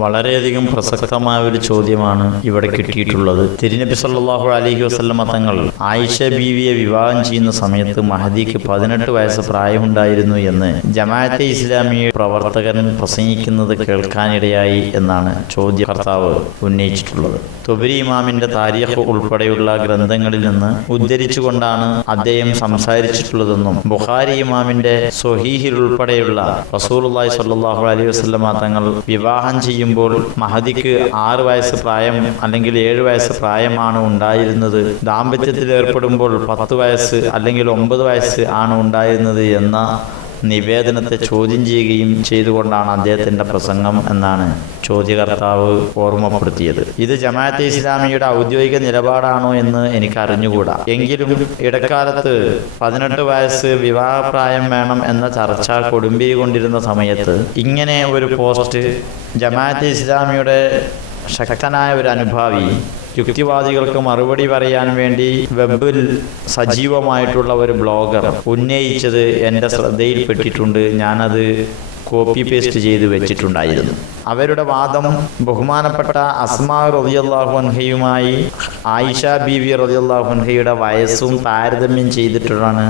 വളരെയധികം പ്രസക്തമായ ഒരു ചോദ്യമാണ് ഇവിടെ കിട്ടിയിട്ടുള്ളത്. തിരുനബി സല്ലല്ലാഹു അലൈഹി വസല്ലമ തങ്ങൾ ആയിഷ ബീവിയെ വിവാഹം ചെയ്യുന്ന സമയത്ത് മഹദിക്ക് 18 വയസ്സ് പ്രായമുണ്ടായിരുന്നു എന്ന് ജമാഅത്തെ ഇസ്ലാമി പ്രവർത്തകൻ പ്രസംഗിക്കുന്നത് കേൾക്കാനിടയായി എന്നാണ് ചോദ്യകർത്താവ് ഉന്നയിച്ചിട്ടുള്ളത്. തുബരി ഇമാമിന്റെ താരീഖ് ഉൾപ്പെടെയുള്ള ഗ്രന്ഥങ്ങളിൽ നിന്ന് ഉദ്ധരിച്ചുകൊണ്ടാണ് അദ്ദേഹം സംസാരിച്ചിട്ടുള്ളതെന്നും ബുഖാരി ഇമാമിന്റെ സ്വഹീഹിൽ ഉൾപ്പെടെയുള്ള റസൂലുള്ളാഹി സ്വല്ലല്ലാഹു അലൈഹി വസല്ലമ തങ്ങൾ വിവാഹം ചെയ്യുമ്പോൾ മഹദിക്ക് 6 വയസ്സ് പ്രായം അല്ലെങ്കിൽ 7 വയസ്സ് പ്രായമാണ് ഉണ്ടായിരുന്നത്, ദാമ്പത്യത്തിൽ ഏർപ്പെടുമ്പോൾ 10 വയസ്സ് അല്ലെങ്കിൽ 9 വയസ്സ് ആണ് ഉണ്ടായിരുന്നത് എന്ന നിവേദനത്തെ ചോദ്യം ചെയ്യുകയും ചെയ്തുകൊണ്ടാണ് അദ്ദേഹത്തിന്റെ പ്രസംഗം എന്നാണ് ചോദ്യകർത്താവ് ഓർമ്മപ്പെടുത്തിയത്. ഇത് ജമാഅത്തെ ഇസ്ലാമിയുടെ ഔദ്യോഗിക നിലപാടാണോ എന്ന് എനിക്ക് അറിഞ്ഞുകൂടാ. എങ്കിലും ഇടക്കാലത്ത് 18 വയസ്സ് വിവാഹപ്രായം വേണം എന്ന ചർച്ച കൊടുമ്പിക്കൊണ്ടിരുന്ന സമയത്ത് ഇങ്ങനെ ഒരു പോസ്റ്റ് ജമാഅത്തെ ഇസ്ലാമിയുടെ ശക്തനായ ഒരു അനുഭാവി യുക്തിവാദികൾക്ക് മറുപടി പറയാൻ വേണ്ടി വെബിൽ സജീവമായിട്ടുള്ള ഒരു ബ്ലോഗർ ഉന്നയിച്ചത് എൻ്റെ ശ്രദ്ധയിൽപ്പെട്ടിട്ടുണ്ട്. ഞാനത് കോപ്പി പേസ്റ്റ് ചെയ്ത് വെച്ചിട്ടുണ്ടായിരുന്നു. അവരുടെ വാദം ബഹുമാനപ്പെട്ട അസ്മാ റളിയല്ലാഹു അൻഹയുമായി ആയിഷ ബീവി റളിയല്ലാഹു അൻഹയുടെ വയസ്സും താരതമ്യം ചെയ്തിട്ടാണ്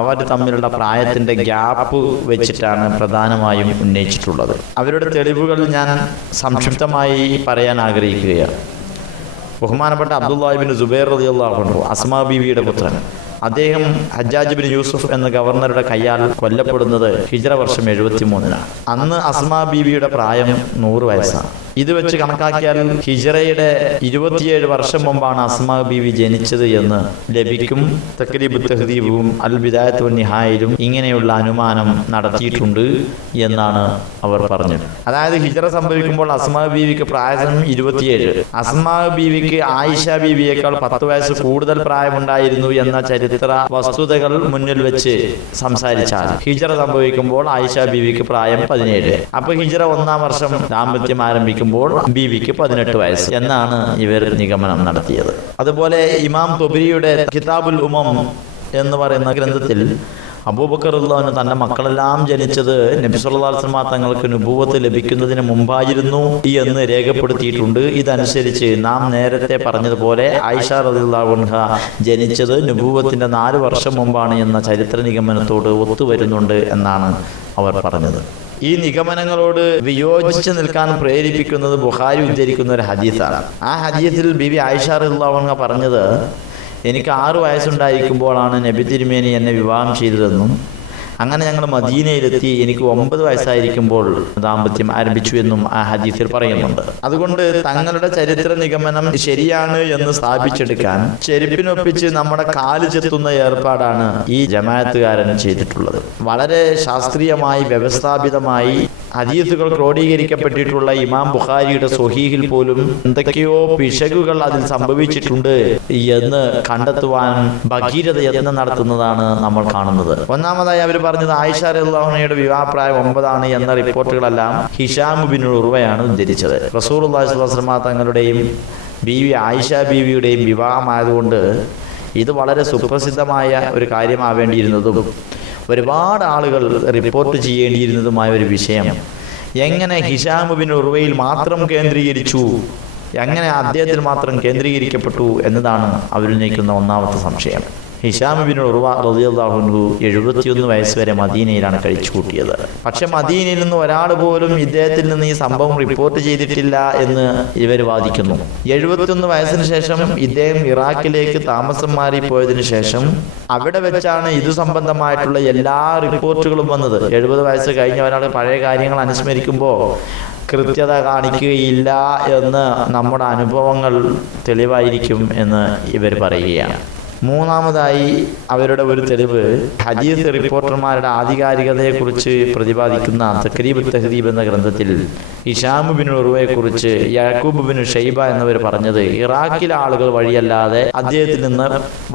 അവർ തമ്മിലുള്ള പ്രായത്തിൻ്റെ ഗ്യാപ്പ് വെച്ചിട്ടാണ് പ്രധാനമായും ഉന്നയിച്ചിട്ടുള്ളത്. അവരുടെ തെളിവുകൾ ഞാൻ സംക്ഷിപ്തമായി പറയാൻ ആഗ്രഹിക്കുകയാണ്. ബഹുമാനപ്പെട്ട അബ്ദുല്ലാഹി ഇബ്നു സുബൈർ റളിയല്ലാഹു അൻഹു, അസ്മാ ബീവിയുടെ പുത്രൻ, അദ്ദേഹം ഹജ്ജാജ് ബിൻ യൂസുഫ് എന്ന ഗവർണറുടെ കയ്യാൽ കൊല്ലപ്പെടുന്നത് ഹിജ്റ വർഷം 73-നാണ്. അന്ന് അസ്മാ ബീവിയുടെ പ്രായം 100 വയസ്സാണ്. ഇത് വെച്ച് കണക്കാക്കിയാൽ ഹിജ്റയുടെ 27 വർഷം മുമ്പാണ് അസ്മാ ബീവി ജനിച്ചത് എന്ന് ലഭിക്കും. തഖ്രീബ് തഹ്ദീബും അൽ ബിദായത്ത് വൻ നിഹായയിലും ഇങ്ങനെയുള്ള അനുമാനം നടത്തിയിട്ടുണ്ട് എന്നാണ് അവർ പറഞ്ഞത്. അതായത് ഹിജ്റ സംഭവിക്കുമ്പോൾ അസ്മാ ബീവിക്ക് പ്രായം 27, അസ്മാ ബീവിക്ക് ആയിഷ ബീവിയേക്കാൾ 10 വയസ്സ് കൂടുതൽ പ്രായമുണ്ടായിരുന്നു എന്ന ചരിത്ര വസ്തുതകൾ മുന്നിൽ വെച്ച് സംസാരിച്ചാൽ ഹിജ്റ സംഭവിക്കുമ്പോൾ ആയിഷ ബീവിക്ക് പ്രായം 17. അപ്പൊ ഹിജ്റ 1-ാം വർഷം ദാമ്പത്യം ആരംഭിക്കുമ്പോൾ ബീവിക്ക് 18 വയസ്സ് എന്നാണ് ഇവർ നിഗമനം നടത്തിയത്. അതുപോലെ ഇമാം തുബരിയുടെ കിതാബുൽ ഉമം എന്ന് പറയുന്ന ഗ്രന്ഥത്തിൽ അബൂബക്കർ റളിയല്ലാഹു അൻഹു തന്റെ മക്കളെല്ലാം ജനിച്ചത് നബി സല്ലല്ലാഹു അലൈഹി വസല്ലം തങ്ങൾക്ക് നുബുവത്ത് ലഭിക്കുന്നതിന് മുമ്പായിരുന്നു എന്ന് രേഖപ്പെടുത്തിയിട്ടുണ്ട്. ഇതനുസരിച്ച് നാം നേരത്തെ പറഞ്ഞതുപോലെ ആയിഷ റളിയല്ലാഹു അൻഹ ജനിച്ചത് നുബുവത്തിന്റെ 4 വർഷം മുമ്പാണ് എന്ന ചരിത്ര നിഗമനത്തോട് ഒത്തുവരുന്നുണ്ട് എന്നാണ് അവർ പറഞ്ഞത്. ഈ നിഗമനങ്ങളോട് വിയോജിച്ച് നിൽക്കാൻ പ്രേരിപ്പിക്കുന്നത് ബുഖാരി ഉദ്ധരിക്കുന്ന ഒരു ഹദീസാണ്. ആ ഹദീസിൽ ബീവി ആയിഷ റളിയല്ലാഹു അൻഹ പറഞ്ഞത്, എനിക്ക് 6 വയസ്സുണ്ടായിരിക്കുമ്പോഴാണ് നബി തിരുമേനി എന്നെ വിവാഹം ചെയ്തതെന്നും അങ്ങനെ ഞങ്ങൾ മദീനയിലെത്തി എനിക്ക് 9 വയസ്സായിരിക്കുമ്പോൾ ദാമ്പത്യം ആരംഭിച്ചു എന്നും ആ ഹദീസിൽ പറയുന്നുണ്ട്. അതുകൊണ്ട് തങ്ങളുടെ ചരിത്ര നിഗമനം ശരിയാണ് എന്ന് സ്ഥാപിച്ചെടുക്കാൻ ചെരുപ്പിനൊപ്പിച്ച് നമ്മുടെ കാല് ചെത്തുന്ന ഏർപ്പാടാണ് ഈ ജമാഅത്തുകാരൻ ചെയ്തിട്ടുള്ളത്. വളരെ ശാസ്ത്രീയമായി വ്യവസ്ഥാപിതമായി ഹദീസുകൾ ക്രോഡീകരിക്കപ്പെട്ടിട്ടുള്ള ഇമാം ബുഖാരിയുടെ സ്വഹീഹിൽ പോലും എന്തൊക്കെയോ പിശകുകൾ അതിൽ സംഭവിച്ചിട്ടുണ്ട് എന്ന് കണ്ടെത്തുവാൻ ഭഗീരഥ യത്നം നടത്തുന്നതാണ് നമ്മൾ കാണുന്നത്. ഒന്നാമതായി അവർ പറഞ്ഞത് ആയിഷ റളിയല്ലാഹു അൻഹയുടെ വിവാഹപ്രായം 9 എന്ന റിപ്പോർട്ടുകളെല്ലാം ഹിഷാം ബിൻ ഉർവയാണ് ഉദ്ധരിച്ചത്. റസൂലുള്ളാഹി സ്വല്ലല്ലാഹു അലൈഹി വസല്ലം തങ്ങളുടെയും ബീവി ആയിഷ ബീവിയുടെയും വിവാഹമായതുകൊണ്ട് ഇത് വളരെ സുപ്രസിദ്ധമായ ഒരു കാര്യമാവേണ്ടിയിരുന്നതും ഒരുപാട് ആളുകൾ റിപ്പോർട്ട് ചെയ്യേണ്ടിയിരുന്നതുമായ ഒരു വിഷയം എങ്ങനെ ഹിഷാം ബിൻ ഉർവയിൽ മാത്രം കേന്ദ്രീകരിച്ചു, എങ്ങനെ അദ്ദേഹത്തിൽ മാത്രം കേന്ദ്രീകരിക്കപ്പെട്ടു എന്നതാണ് അവരുന്നയിക്കുന്ന ഒന്നാമത്തെ സംശയം. ഹിഷാം ബിൻ ഉർവ റളിയല്ലാഹു അൻഹു 71 വയസ്സ് വരെ മദീനയിലാണ് കഴിച്ചു കൂട്ടിയത്. പക്ഷെ മദീനയിൽ നിന്ന് ഒരാൾ പോലും ഇദ്ദേഹത്തിൽ നിന്ന് ഈ സംഭവം റിപ്പോർട്ട് ചെയ്തിട്ടില്ല എന്ന് ഇവർ വാദിക്കുന്നു. 71 വയസ്സിന് ശേഷം ഇദ്ദേഹം ഇറാഖിലേക്ക് താമസം മാറിപ്പോയതിനു ശേഷം അവിടെ വെച്ചാണ് ഇതു സംബന്ധമായിട്ടുള്ള എല്ലാ റിപ്പോർട്ടുകളും വന്നത്. 70 വയസ്സ് കഴിഞ്ഞ ഒരാൾ പഴയ കാര്യങ്ങൾ അനുസ്മരിക്കുമ്പോൾ കൃത്യത കാണിക്കുകയില്ല എന്ന് നമ്മുടെ അനുഭവങ്ങൾ തെളിവായിരിക്കും എന്ന് ഇവർ പറയുകയാണ്. മൂന്നാമതായി അവരുടെ ഒരു തെളിവ് ഹദീസ് റിപ്പോർട്ടർമാരുടെ ആധികാരികതയെക്കുറിച്ച് പ്രതിപാദിക്കുന്ന തഖ്രീബ് തഹ്ദീബ് എന്ന ഗ്രന്ഥത്തിൽ ഹിഷാം ബിൻ ഉർവയെക്കുറിച്ച് യാക്കൂബ് ബിൻ ഷൈബ എന്നിവർ പറഞ്ഞത് ഇറാഖിലെ ആളുകൾ വഴിയല്ലാതെ അദ്ദേഹത്തിൽ നിന്ന്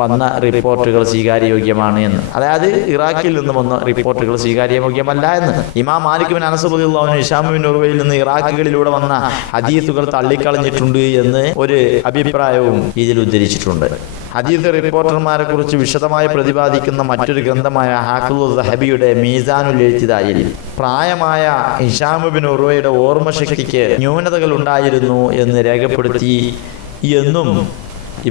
വന്ന റിപ്പോർട്ടുകൾ സ്വീകാര്യയോഗ്യമാണ് എന്ന്. അതായത് ഇറാഖിൽ നിന്ന് വന്ന റിപ്പോർട്ടുകൾ സ്വീകാര്യയോഗ്യമല്ല എന്ന്. ഇമാം മാലിക് ബിൻ അനസ് റളിയല്ലാഹു അൻഹു ഹിഷാം ബിൻ ഉർവയിൽ നിന്ന് ഇറാഖുകളിലൂടെ വന്ന ഹദീസുകൾ തള്ളിക്കളഞ്ഞിട്ടുണ്ട് എന്ന് ഒരു അഭിപ്രായവും ഇതിൽ ഉദ്ധരിച്ചിട്ടുണ്ട്. ഹദീസ് റിപ്പോർട്ടർമാരെ കുറിച്ച് വിശദമായി പ്രതിപാദിക്കുന്ന മറ്റൊരു ഗ്രന്ഥമായ ഹാഫിദുൽ ദഹബിയുടെ മീസാനുൽ ഇഅ്തിദാലിൽ പ്രായമായ ഹിശാം ബിൻ ഉർവയുടെ ഓർമ്മശക്തിക്ക് ന്യൂനതകൾ ഉണ്ടായിരുന്നു എന്ന് രേഖപ്പെടുത്തി എന്നും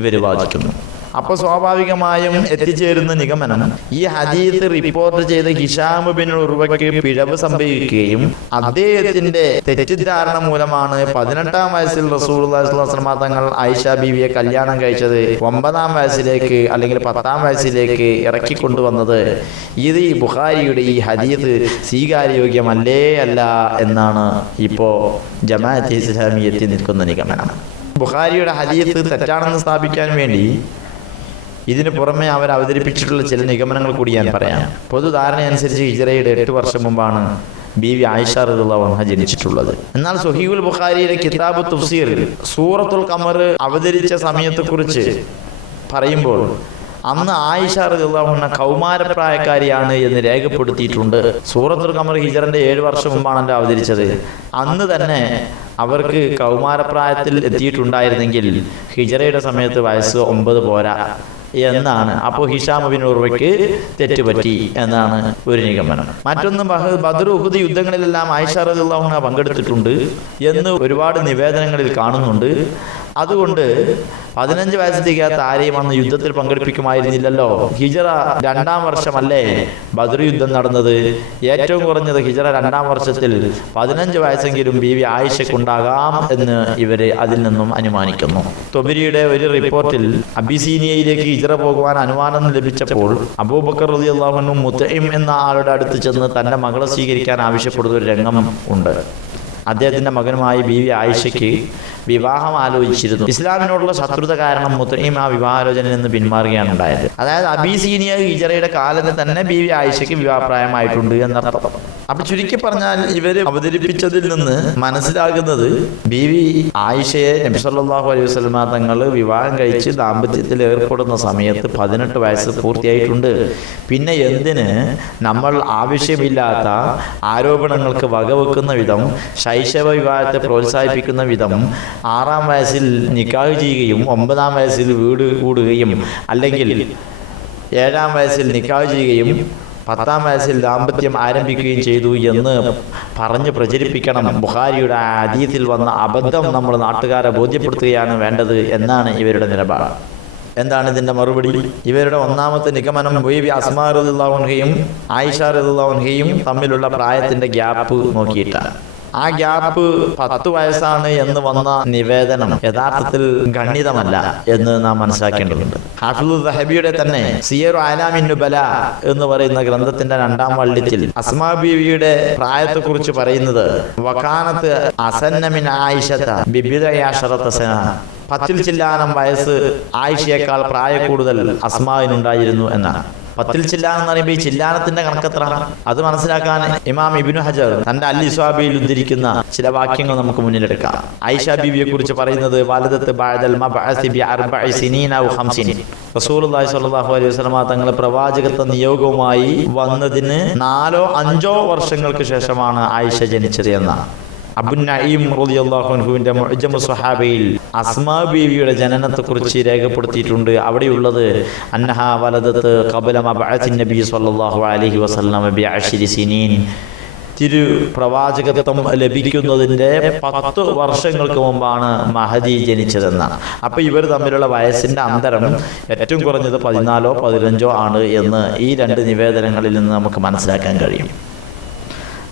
ഇവർ വാദിക്കുന്നു. അപ്പോൾ സ്വാഭാവികമായും എത്തിച്ചേരുന്ന നിഗമനം ഈ ഹദീസ് റിപ്പോർട്ട് ചെയ്ത ഹിശാം ബിൻ ഉർവയ്ക്ക് പിഴവ് സംഭവിക്കുകയും അദ്ദേഹത്തിന്റെ തെറ്റിദ്ധാരണ മൂലമാണ് 18-ാം വയസ്സിൽ റസൂലുള്ളാഹി സ്വല്ലല്ലാഹു അലൈഹി വസല്ലം തങ്ങൾ ആയിഷ ബീവിയെ കല്യാണം കഴിച്ചത് 9-ാം വയസ്സിലേക്ക് അല്ലെങ്കിൽ 10-ാം വയസ്സിലേക്ക് ഇറക്കിക്കൊണ്ടുവന്നത്. ഇത് ഈ ബുഖാരിയുടെ ഈ ഹദീസ് സ്വീകാര്യോഗ്യമല്ലേ അല്ല എന്നാണ് ഇപ്പോൾ ജമാഅത്തെ ഇസ്ലാമി എത്തി നിൽക്കുന്ന നിഗമനം. ബുഖാരിയുടെ ഹദീസ് തെറ്റാണെന്ന് സ്ഥാപിക്കാൻ വേണ്ടി ഇതിനു പുറമെ അവർ അവതരിപ്പിച്ചിട്ടുള്ള ചില നിഗമനങ്ങൾ കൂടി ഞാൻ പറയാം. പൊതുധാരണയനുസരിച്ച് ഹിജ്റയുടെ 8 വർഷം മുമ്പാണ് ബീവി ആയിഷ റളിയല്ലാഹു അൻഹ ജനിച്ചിട്ടുള്ളത്. എന്നാൽ സ്വഹീഹുൽ ബുഖാരിയിലെ കിതാബ് തഫ്സീറിൽ സൂറത്തുൽ ഖമർ അവതരിച്ച സമയത്തെക്കുറിച്ച് പറയുമ്പോൾ അന്ന് ആയിഷ റളിയല്ലാഹു അൻഹ കൗമാരപ്രായക്കാരിയാണ് എന്ന് രേഖപ്പെടുത്തിയിട്ടുണ്ട്. സൂറത്തുൽ ഖമർ ഹിജ്റന്റെ 7 വർഷം മുമ്പാണല്ലോ അവതരിച്ചത്. അന്ന് തന്നെ അവർക്ക് കൗമാരപ്രായത്തിൽ എത്തിയിട്ടുണ്ടായിരുന്നെങ്കിൽ ഹിജ്റയുടെ സമയത്ത് വയസ്സ് 9 പോരാ എന്നാണ്. അപ്പോൾ ഹിശാം ബിൻ ഉർവയ്ക്ക് തെറ്റുപറ്റി എന്നാണ് ഒരു നിഗമനം. മറ്റൊന്ന് ബദർ ഉഹുദ് യുദ്ധങ്ങളിലെല്ലാം ആയിഷ റളിയല്ലാഹു അൻഹ പങ്കെടുത്തിട്ടുണ്ട് എന്ന് ഒരുപാട് നിവേദനങ്ങളിൽ കാണുന്നുണ്ട്. അതുകൊണ്ട് 15 വയസ്സ് തികയാത്ത ആരെയും അന്ന് യുദ്ധത്തിൽ പങ്കെടുപ്പിക്കുമായിരുന്നില്ലല്ലോ. ഹിജ്റ 2-ാം വർഷമല്ലേ ബദർ യുദ്ധം നടന്നത്. ഏറ്റവും കുറഞ്ഞത് ഹിജ്റ 2-ാം വർഷത്തിൽ 15 വയസ്സെങ്കിലും ബീവി ആയിഷയ്ക്കുണ്ടാകാം എന്ന് ഇവര് അതിൽ നിന്നും അനുമാനിക്കുന്നു. തൊബരിയുടെ ഒരു റിപ്പോർട്ടിൽ അബിസീനിയയിലേക്ക് ഹിജ്റ പോകുവാൻ അനുവാദം ലഭിച്ചപ്പോൾ അബൂബക്കർ റളിയല്ലാഹു അൻഹു മുത്ഇം എന്ന ആളുടെ അടുത്ത് ചെന്ന് തന്റെ മകളെ സ്വീകരിക്കാൻ ആവശ്യപ്പെടുന്ന ഒരു രംഗം ഉണ്ട്. അദ്ദേഹത്തിന്റെ മകനുമായി ബീവി ആയിഷയ്ക്ക് വിവാഹം ആലോചിച്ചിരുന്നു. ഇസ്ലാമിനോടുള്ള ശത്രുത കാരണം മുത്ഇം ആ വിവാഹാലോചനയിൽ നിന്ന് പിന്മാറുകയാണ് ഉണ്ടായത്. അതായത് അബീസീനിയ ഹിജ്റയുടെ കാലത്ത് തന്നെ ബീവി ആയിഷയ്ക്ക് വിവാഹപ്രായമായിട്ടുണ്ട് എന്നർത്ഥം. അപ്പൊ ചുരുക്കി പറഞ്ഞാൽ ഇവര് അവതരിപ്പിച്ചതിൽ നിന്ന് മനസ്സിലാകുന്നത് ബീവി ആയിഷയെ നബി സല്ലല്ലാഹു അലൈഹി വസല്ലം തങ്ങൾ വിവാഹം കഴിച്ച് ദാമ്പത്യത്തിൽ ഏർപ്പെടുന്ന സമയത്ത് 18 വയസ്സ് പൂർത്തിയായിട്ടുണ്ട്. പിന്നെ എന്തിന് നമ്മൾ ആവശ്യമില്ലാത്ത ആരോപണങ്ങൾക്ക് വകവെക്കുന്ന വിധം, ശൈശവ വിവാഹത്തെ പ്രോത്സാഹിപ്പിക്കുന്ന വിധം 6-ാം വയസ്സിൽ നിക്കാഹ് ചെയ്യുകയും 9-ാം വയസ്സിൽ വീട് കൂടുകയും അല്ലെങ്കിൽ 7-ാം വയസ്സിൽ നിക്കാഹ് ചെയ്യുകയും 10-ാം വയസ്സിൽ ദാമ്പത്യം ആരംഭിക്കുകയും ചെയ്തു എന്ന് പറഞ്ഞ് പ്രചരിപ്പിക്കണം. ബുഖാരിയുടെ ആ ഹദീസിൽ വന്ന അബദ്ധം നമ്മൾ നാട്ടുകാരെ ബോധ്യപ്പെടുത്തുകയാണ് വേണ്ടത് എന്നാണ് ഇവരുടെ നിലപാട്. എന്താണ് ഇതിന്റെ മറുപടി? ഇവരുടെ ഒന്നാമത്തെ നിഗമനം ബീവി അസ്മാ റളിയല്ലാഹു അൻഹയും ആയിഷ റളിയല്ലാഹു അൻഹയും തമ്മിലുള്ള പ്രായത്തിന്റെ ഗ്യാപ്പ് നോക്കിയിട്ടാണ്. ആ ഗ്യാപ്പ് 10 വയസ്സാണ് എന്ന് വന്ന നിവേദനം യഥാർത്ഥത്തിൽ ഗണ്യതമല്ല എന്ന് നാം മനസ്സിലാക്കേണ്ടതുണ്ട്. ഹാഫിദുൽ ദഹബിയുടെ തന്നെ സിയറു അലാമിൻ നുബല എന്ന് പറയുന്ന ഗ്രന്ഥത്തിന്റെ 2-ാം വള്ളിത്തിൽ അസ്മാ ബീവിയുടെ പ്രായത്തെക്കുറിച്ച് പറയുന്നത് വകാനത്ത് അസന്ന മിൻ ആയിഷത ബിബിദഅ സന, 10-ൽ ചില്ലാനം വയസ്സ് ആയിഷയേക്കാൾ പ്രായ കൂടുതൽ അസ്മാവിനുണ്ടായിരുന്നു എന്നാണ്. 10-ൽ ചില്ലാനം എന്ന് പറയുമ്പോൾ ഈ ചില്ലാനത്തിന്റെ കണക്കെത്ര അത് മനസ്സിലാക്കാൻ ഇമാം ഇബ്നു ഹജർ തന്റെ അൽ ഇസ്വാബിയിൽ ഉദ്ധരിക്കുന്ന ചില വാക്യങ്ങൾ നമുക്ക് മുന്നിലെടുക്കാം. ആയിഷ ബീവിയെ കുറിച്ച് പറയുന്നത് വലദത്ത് ബഅദൽ മബ്അസി ബി 4 സിനീന ഔ 50. റസൂലുള്ളാഹി സ്വല്ലല്ലാഹു അലൈഹി വസല്ലം തങ്ങളെ പ്രവാചകത്വ നിയോഗവുമായി വന്നതിന് 4-5 വർഷങ്ങൾക്ക് ശേഷമാണ് ആയിഷ ജനിച്ചത് എന്നാണ്. അബു നഈം റളിയല്ലാഹു അൻഹുവിന്റെ മുഅ്ജമു സ്വഹാബയിൽ അസ്മാ ബീവിയുടെ ജനനത്തെക്കുറിച്ച് രേഖപ്പെടുത്തിയിട്ടുണ്ട്. അവിടെയുള്ളത് അന്നഹാ വലദത്ത് ഖബല മബ്അസിൻ നബി സ്വല്ലല്ലാഹു അലൈഹി വസല്ലം ബി 10 സിനീൻ. തിരു പ്രവാചകത്വം ലഭിക്കുന്നതിൻ്റെ 10 വർഷങ്ങൾക്ക് മുമ്പാണ് മഹദി ജനിച്ചതെന്നാണ്. അപ്പോൾ ഇവർ തമ്മിലുള്ള വയസ്സിൻ്റെ അന്തരം ഏറ്റവും കുറഞ്ഞത് 14-ഓ 15-ഓ ആണ് എന്ന് ഈ 2 നിവേദനങ്ങളിൽ നിന്ന് നമുക്ക് മനസ്സിലാക്കാൻ കഴിയും.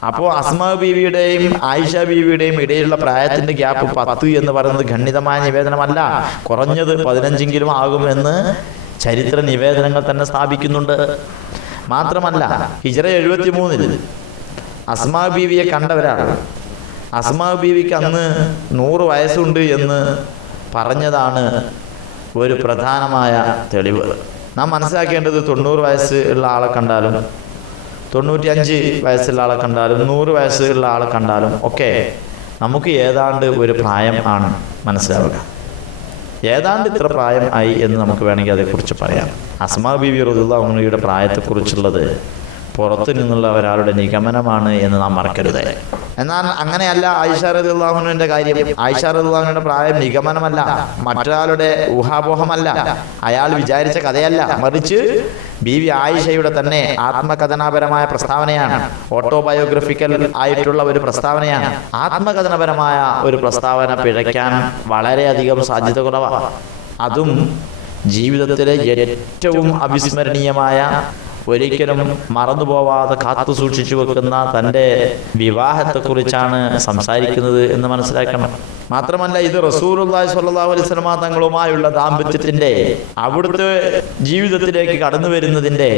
അപ്പോൾ അസ്മാ ബീവിയുടെയും ആയിഷ ബീവിയുടെയും ഇടയിലുള്ള പ്രായത്തിന്റെ ഗ്യാപ്പ് 10 എന്ന് പറയുന്നത് ഖണ്ഡിതമായ നിവേദനമല്ല. കുറഞ്ഞത് 15എങ്കിലും ആകുമെന്ന് ചരിത്ര നിവേദനങ്ങൾ തന്നെ സ്ഥാപിക്കുന്നുണ്ട്. മാത്രമല്ല ഹിജ്റ 73-ൽ അസ്മാ ബീവിയെ കണ്ടവരാണ്. അസ്മാ ബീവിക്ക് അന്ന് 100 വയസ്സുണ്ട് എന്ന് പറഞ്ഞതാണ് ഒരു പ്രധാനമായ തെളിവ്. നാം മനസ്സിലാക്കേണ്ടത് 90 വയസ്സ് ഉള്ള ആളെ കണ്ടാലും 95 വയസ്സുള്ള ആളെ കണ്ടാലും 100 വയസ്സുള്ള ആളെ കണ്ടാലും ഒക്കെ നമുക്ക് ഏതാണ്ട് ഒരു പ്രായം ആണ് മനസ്സിലാവുക. ഏതാണ്ട് ഇത്ര പ്രായം ആയി എന്ന് നമുക്ക് വേണമെങ്കിൽ അതേക്കുറിച്ച് പറയാം. അസ്മാ ബീവി റളിയല്ലാഹു അൻഹയുടെ പ്രായത്തെക്കുറിച്ചുള്ളത് പുറത്തു നിന്നുള്ള ഒരാളുടെ നിഗമനമാണ് എന്ന് നാം മറക്കരുത്. എന്നാൽ അങ്ങനെയല്ല ആയിഷ റളിയല്ലാഹു അൻഹയുടെ കാര്യം. ആയിഷ റളിയല്ലാഹു അൻഹയുടെ പ്രായം നിഗമനമല്ല, മറ്റൊരാളുടെ ഊഹാപോഹമല്ല, അയാൾ വിചാരിച്ച കഥയല്ല, മറിച്ച് ബീവി ആയിഷയുടെ തന്നെ ആത്മകഥനാപരമായ പ്രസ്താവനയാണ്. ഓട്ടോബയോഗ്രഫിക്കൽ ആയിട്ടുള്ള ഒരു പ്രസ്താവനയാണ്. ആത്മകഥനപരമായ ഒരു പ്രസ്താവന പിഴയ്ക്കാൻ വളരെയധികം സാധ്യത കുറവാണ്. അതും ജീവിതത്തിലെ ഏറ്റവും അവിസ്മരണീയമായ, ഒരിക്കലും മറന്നുപോവാതെ കാത്തു സൂക്ഷിച്ചു വെക്കുന്ന തൻ്റെ വിവാഹത്തെക്കുറിച്ചാണ് സംസാരിക്കുന്നത് എന്ന് മനസ്സിലാക്കണം. മാത്രമല്ല, ഇത് റസൂലുള്ളാഹി സ്വല്ലല്ലാഹു അലൈഹി വസല്ലം തങ്ങളുമായുള്ള ദാമ്പത്യത്തിന്റെ, അവിടുത്തെ ജീവിതത്തിലേക്ക് കടന്നു വരുന്നതിന്റെ,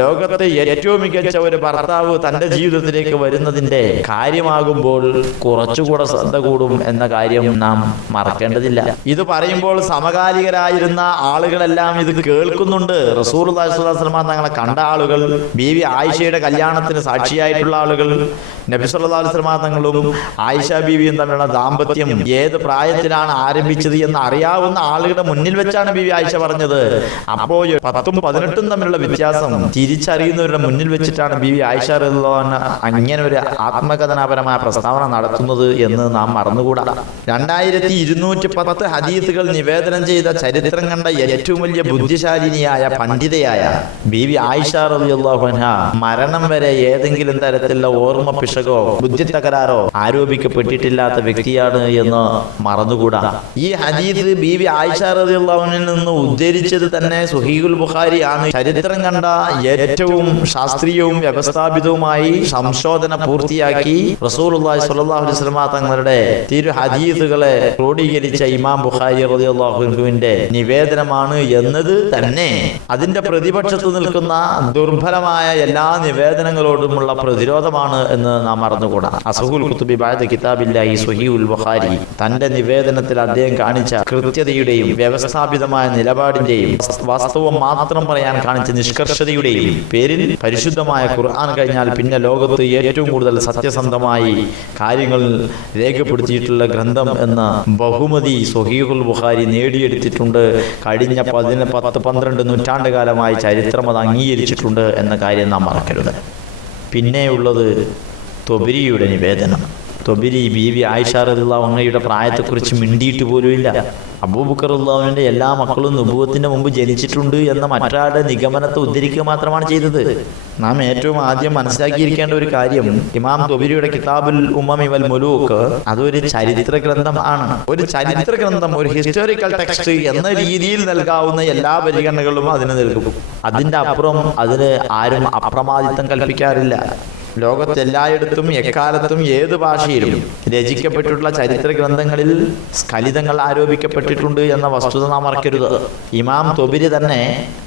ലോകത്തെ ഏറ്റവും മികച്ച ഒരു ഭർത്താവ് തൻ്റെ ജീവിതത്തിലേക്ക് വരുന്നതിന്റെ കാര്യമാകുമ്പോൾ കുറച്ചുകൂടെ ശ്രദ്ധ കൂടും എന്ന കാര്യം നാം മറക്കേണ്ടതില്ല. ഇത് പറയുമ്പോൾ സമകാലികരായിരുന്ന ആളുകളെല്ലാം ഇത് കേൾക്കുന്നുണ്ട്. റസൂലുള്ളാഹി സ്വല്ലല്ലാഹു അലൈഹി വസല്ലം തങ്ങളെ കണ്ട ആളുകൾ, ബീവി ആയിഷയുടെ കല്യാണത്തിന് സാക്ഷിയായിട്ടുള്ള ആളുകൾ, നബി സല്ലല്ലാഹു അലൈഹി വസല്ലം തങ്ങളും ആയിഷ ബീവിയും തമ്മിലുള്ള ദാമ്പത്യം ഏത് പ്രായത്തിലാണ് ആരംഭിച്ചത് എന്ന് അറിയാവുന്ന ആളുകളുടെ മുന്നിൽ വെച്ചാണ് ബീവി ആയിഷ പറഞ്ഞത്. അപ്പോൾ 10ഉം 18ഉം തമ്മിലുള്ള വ്യത്യാസം തിരിച്ചറിയുന്നവരുടെ മുന്നിൽ വെച്ചിട്ടാണ് ബീവി ആയിഷ റളിയല്ലാഹു അൻഹ അങ്ങനെ ഒരു ആത്മകഥനാപരമായ പ്രസ്താവന നടത്തുന്നത് എന്ന് നാം മറന്നുകൂടാ. 2210 ഹദീസുകൾ നിവേദനം ചെയ്ത ചരിത്രം കണ്ട ഏറ്റവും വലിയ ബുദ്ധിശാലിനിയായ പണ്ഡിതയായ ബീവി ആയിഷ റളിയല്ലാഹു അൻഹ മരണം വരെ ഏതെങ്കിലും തരത്തിലുള്ള ഓർമ്മ പിശകോ ബുദ്ധി തകരാറോ ആരോപിക്കപ്പെട്ടിട്ടില്ലാത്ത വ്യക്തിയാണ് എന്ന് മറന്നുകൂടാ. ഈ ഹദീസ് ബീവി ആയിഷ റളിയല്ലാഹു അൻഹയിൽ നിന്ന് ഉദ്ധരിച്ചത് തന്നെ സ്വഹീഹുൽ ബുഖാരിയാണ്. ചരിത്രം കണ്ട ഏറ്റവും ശാസ്ത്രീയവും വ്യവസ്ഥാപിതവുമായി സംശോധന പൂർത്തിയാക്കി റസൂലുള്ളാഹി സ്വല്ലല്ലാഹു അലൈഹി വസല്ലം തങ്ങളുടെ തിരു ഹദീസുകളെ ക്രോഡീകരിച്ച ഇമാം ബുഖാരി റളിയല്ലാഹു അൻഹുവിന്റെ നിവേദനമാണ് എന്നത് തന്നെ അതിന്റെ പ്രതിപക്ഷത്ത് നിൽക്കുന്ന ദുർബലമായ എല്ലാ നിവേദനങ്ങളോടുമുള്ള പ്രതിരോധമാണ് എന്ന് നാം മറന്നുകൂടാ. അസ്ഹുൽ കുതുബി ബഅദ കിതാബില്ലാഹി സ്വഹീഹുൽ ബുഖാരി തന്റെ നിവേദനത്തിൽ അദ്ദേഹം കാണിച്ച കൃത്യതയുടെയും വ്യവസ്ഥാപിതമായ നിലപാടിന്റെയും വാസ്തവം മാത്രം പറയാൻ കാണിച്ച നിഷ്കർഷതയുടെയും പേരിൽ പരിശുദ്ധമായ ഖുർആൻ കഴിഞ്ഞാൽ പിന്നെ ലോകത്ത് ഏറ്റവും കൂടുതൽ സത്യസന്ധമായി കാര്യങ്ങൾ രേഖപ്പെടുത്തിയിട്ടുള്ള ഗ്രന്ഥം എന്ന ബഹുമതി സ്വഹീഹുൽ ബുഖാരി നേടിയെടുത്തിട്ടുണ്ട്. കഴിഞ്ഞ 10-12 നൂറ്റാണ്ട് കാലമായി ചരിത്രം അത് അംഗീകരിച്ചിട്ടുണ്ട് എന്ന കാര്യം നാം മറക്കരുത്. പിന്നെയുള്ളത് തൊബരിയുടെ നിവേദനം. തൊബരി ബീവി ആയിഷ റളിയല്ലാഹു അൻഹയുടെ പ്രായത്തെക്കുറിച്ച് മിണ്ടിയിട്ട് പോലുമില്ല. അബൂബക്കർ റളിയല്ലാഹു അൻഹുവിന്റെ എല്ലാ മക്കളും നുബുവത്തിന് മുമ്പ് ജനിച്ചിട്ടുണ്ട് എന്ന മറ്റൊരാളുടെ നിഗമനത്തെ ഉദ്ധരിക്കുക മാത്രമാണ് ചെയ്തത്. നാം ഏറ്റവും ആദ്യം മനസ്സിലാക്കിയിരിക്കേണ്ട ഒരു കാര്യം, ഇമാം തൊബരിയുടെ കിതാബുൽ ഉമമി വൽ മുലൂക്ക് അതൊരു ചരിത്ര ഗ്രന്ഥം ആണ്. ഒരു ചരിത്ര ഗ്രന്ഥം, ഒരു ഹിസ്റ്റോറിക്കൽ ടെക്സ്റ്റ് എന്ന രീതിയിൽ നൽകാവുന്ന എല്ലാ പരിഗണനകളും അതിന് നൽകും. അതിൻ്റെ അപ്പുറം അതിന് ആരും അപ്രമാദിത്വം കൽപ്പിക്കാറില്ല. ലോകത്തെല്ലായിടത്തും എക്കാലത്തും ഏത് ഭാഷയിലും രചിക്കപ്പെട്ടിട്ടുള്ള ചരിത്ര ഗ്രന്ഥങ്ങളിൽ സ്ഖലിതങ്ങൾ ആരോപിക്കപ്പെട്ടിട്ടുണ്ട് എന്ന വസ്തുത നാം മറക്കരുത്. ഇമാം തൊബരി തന്നെ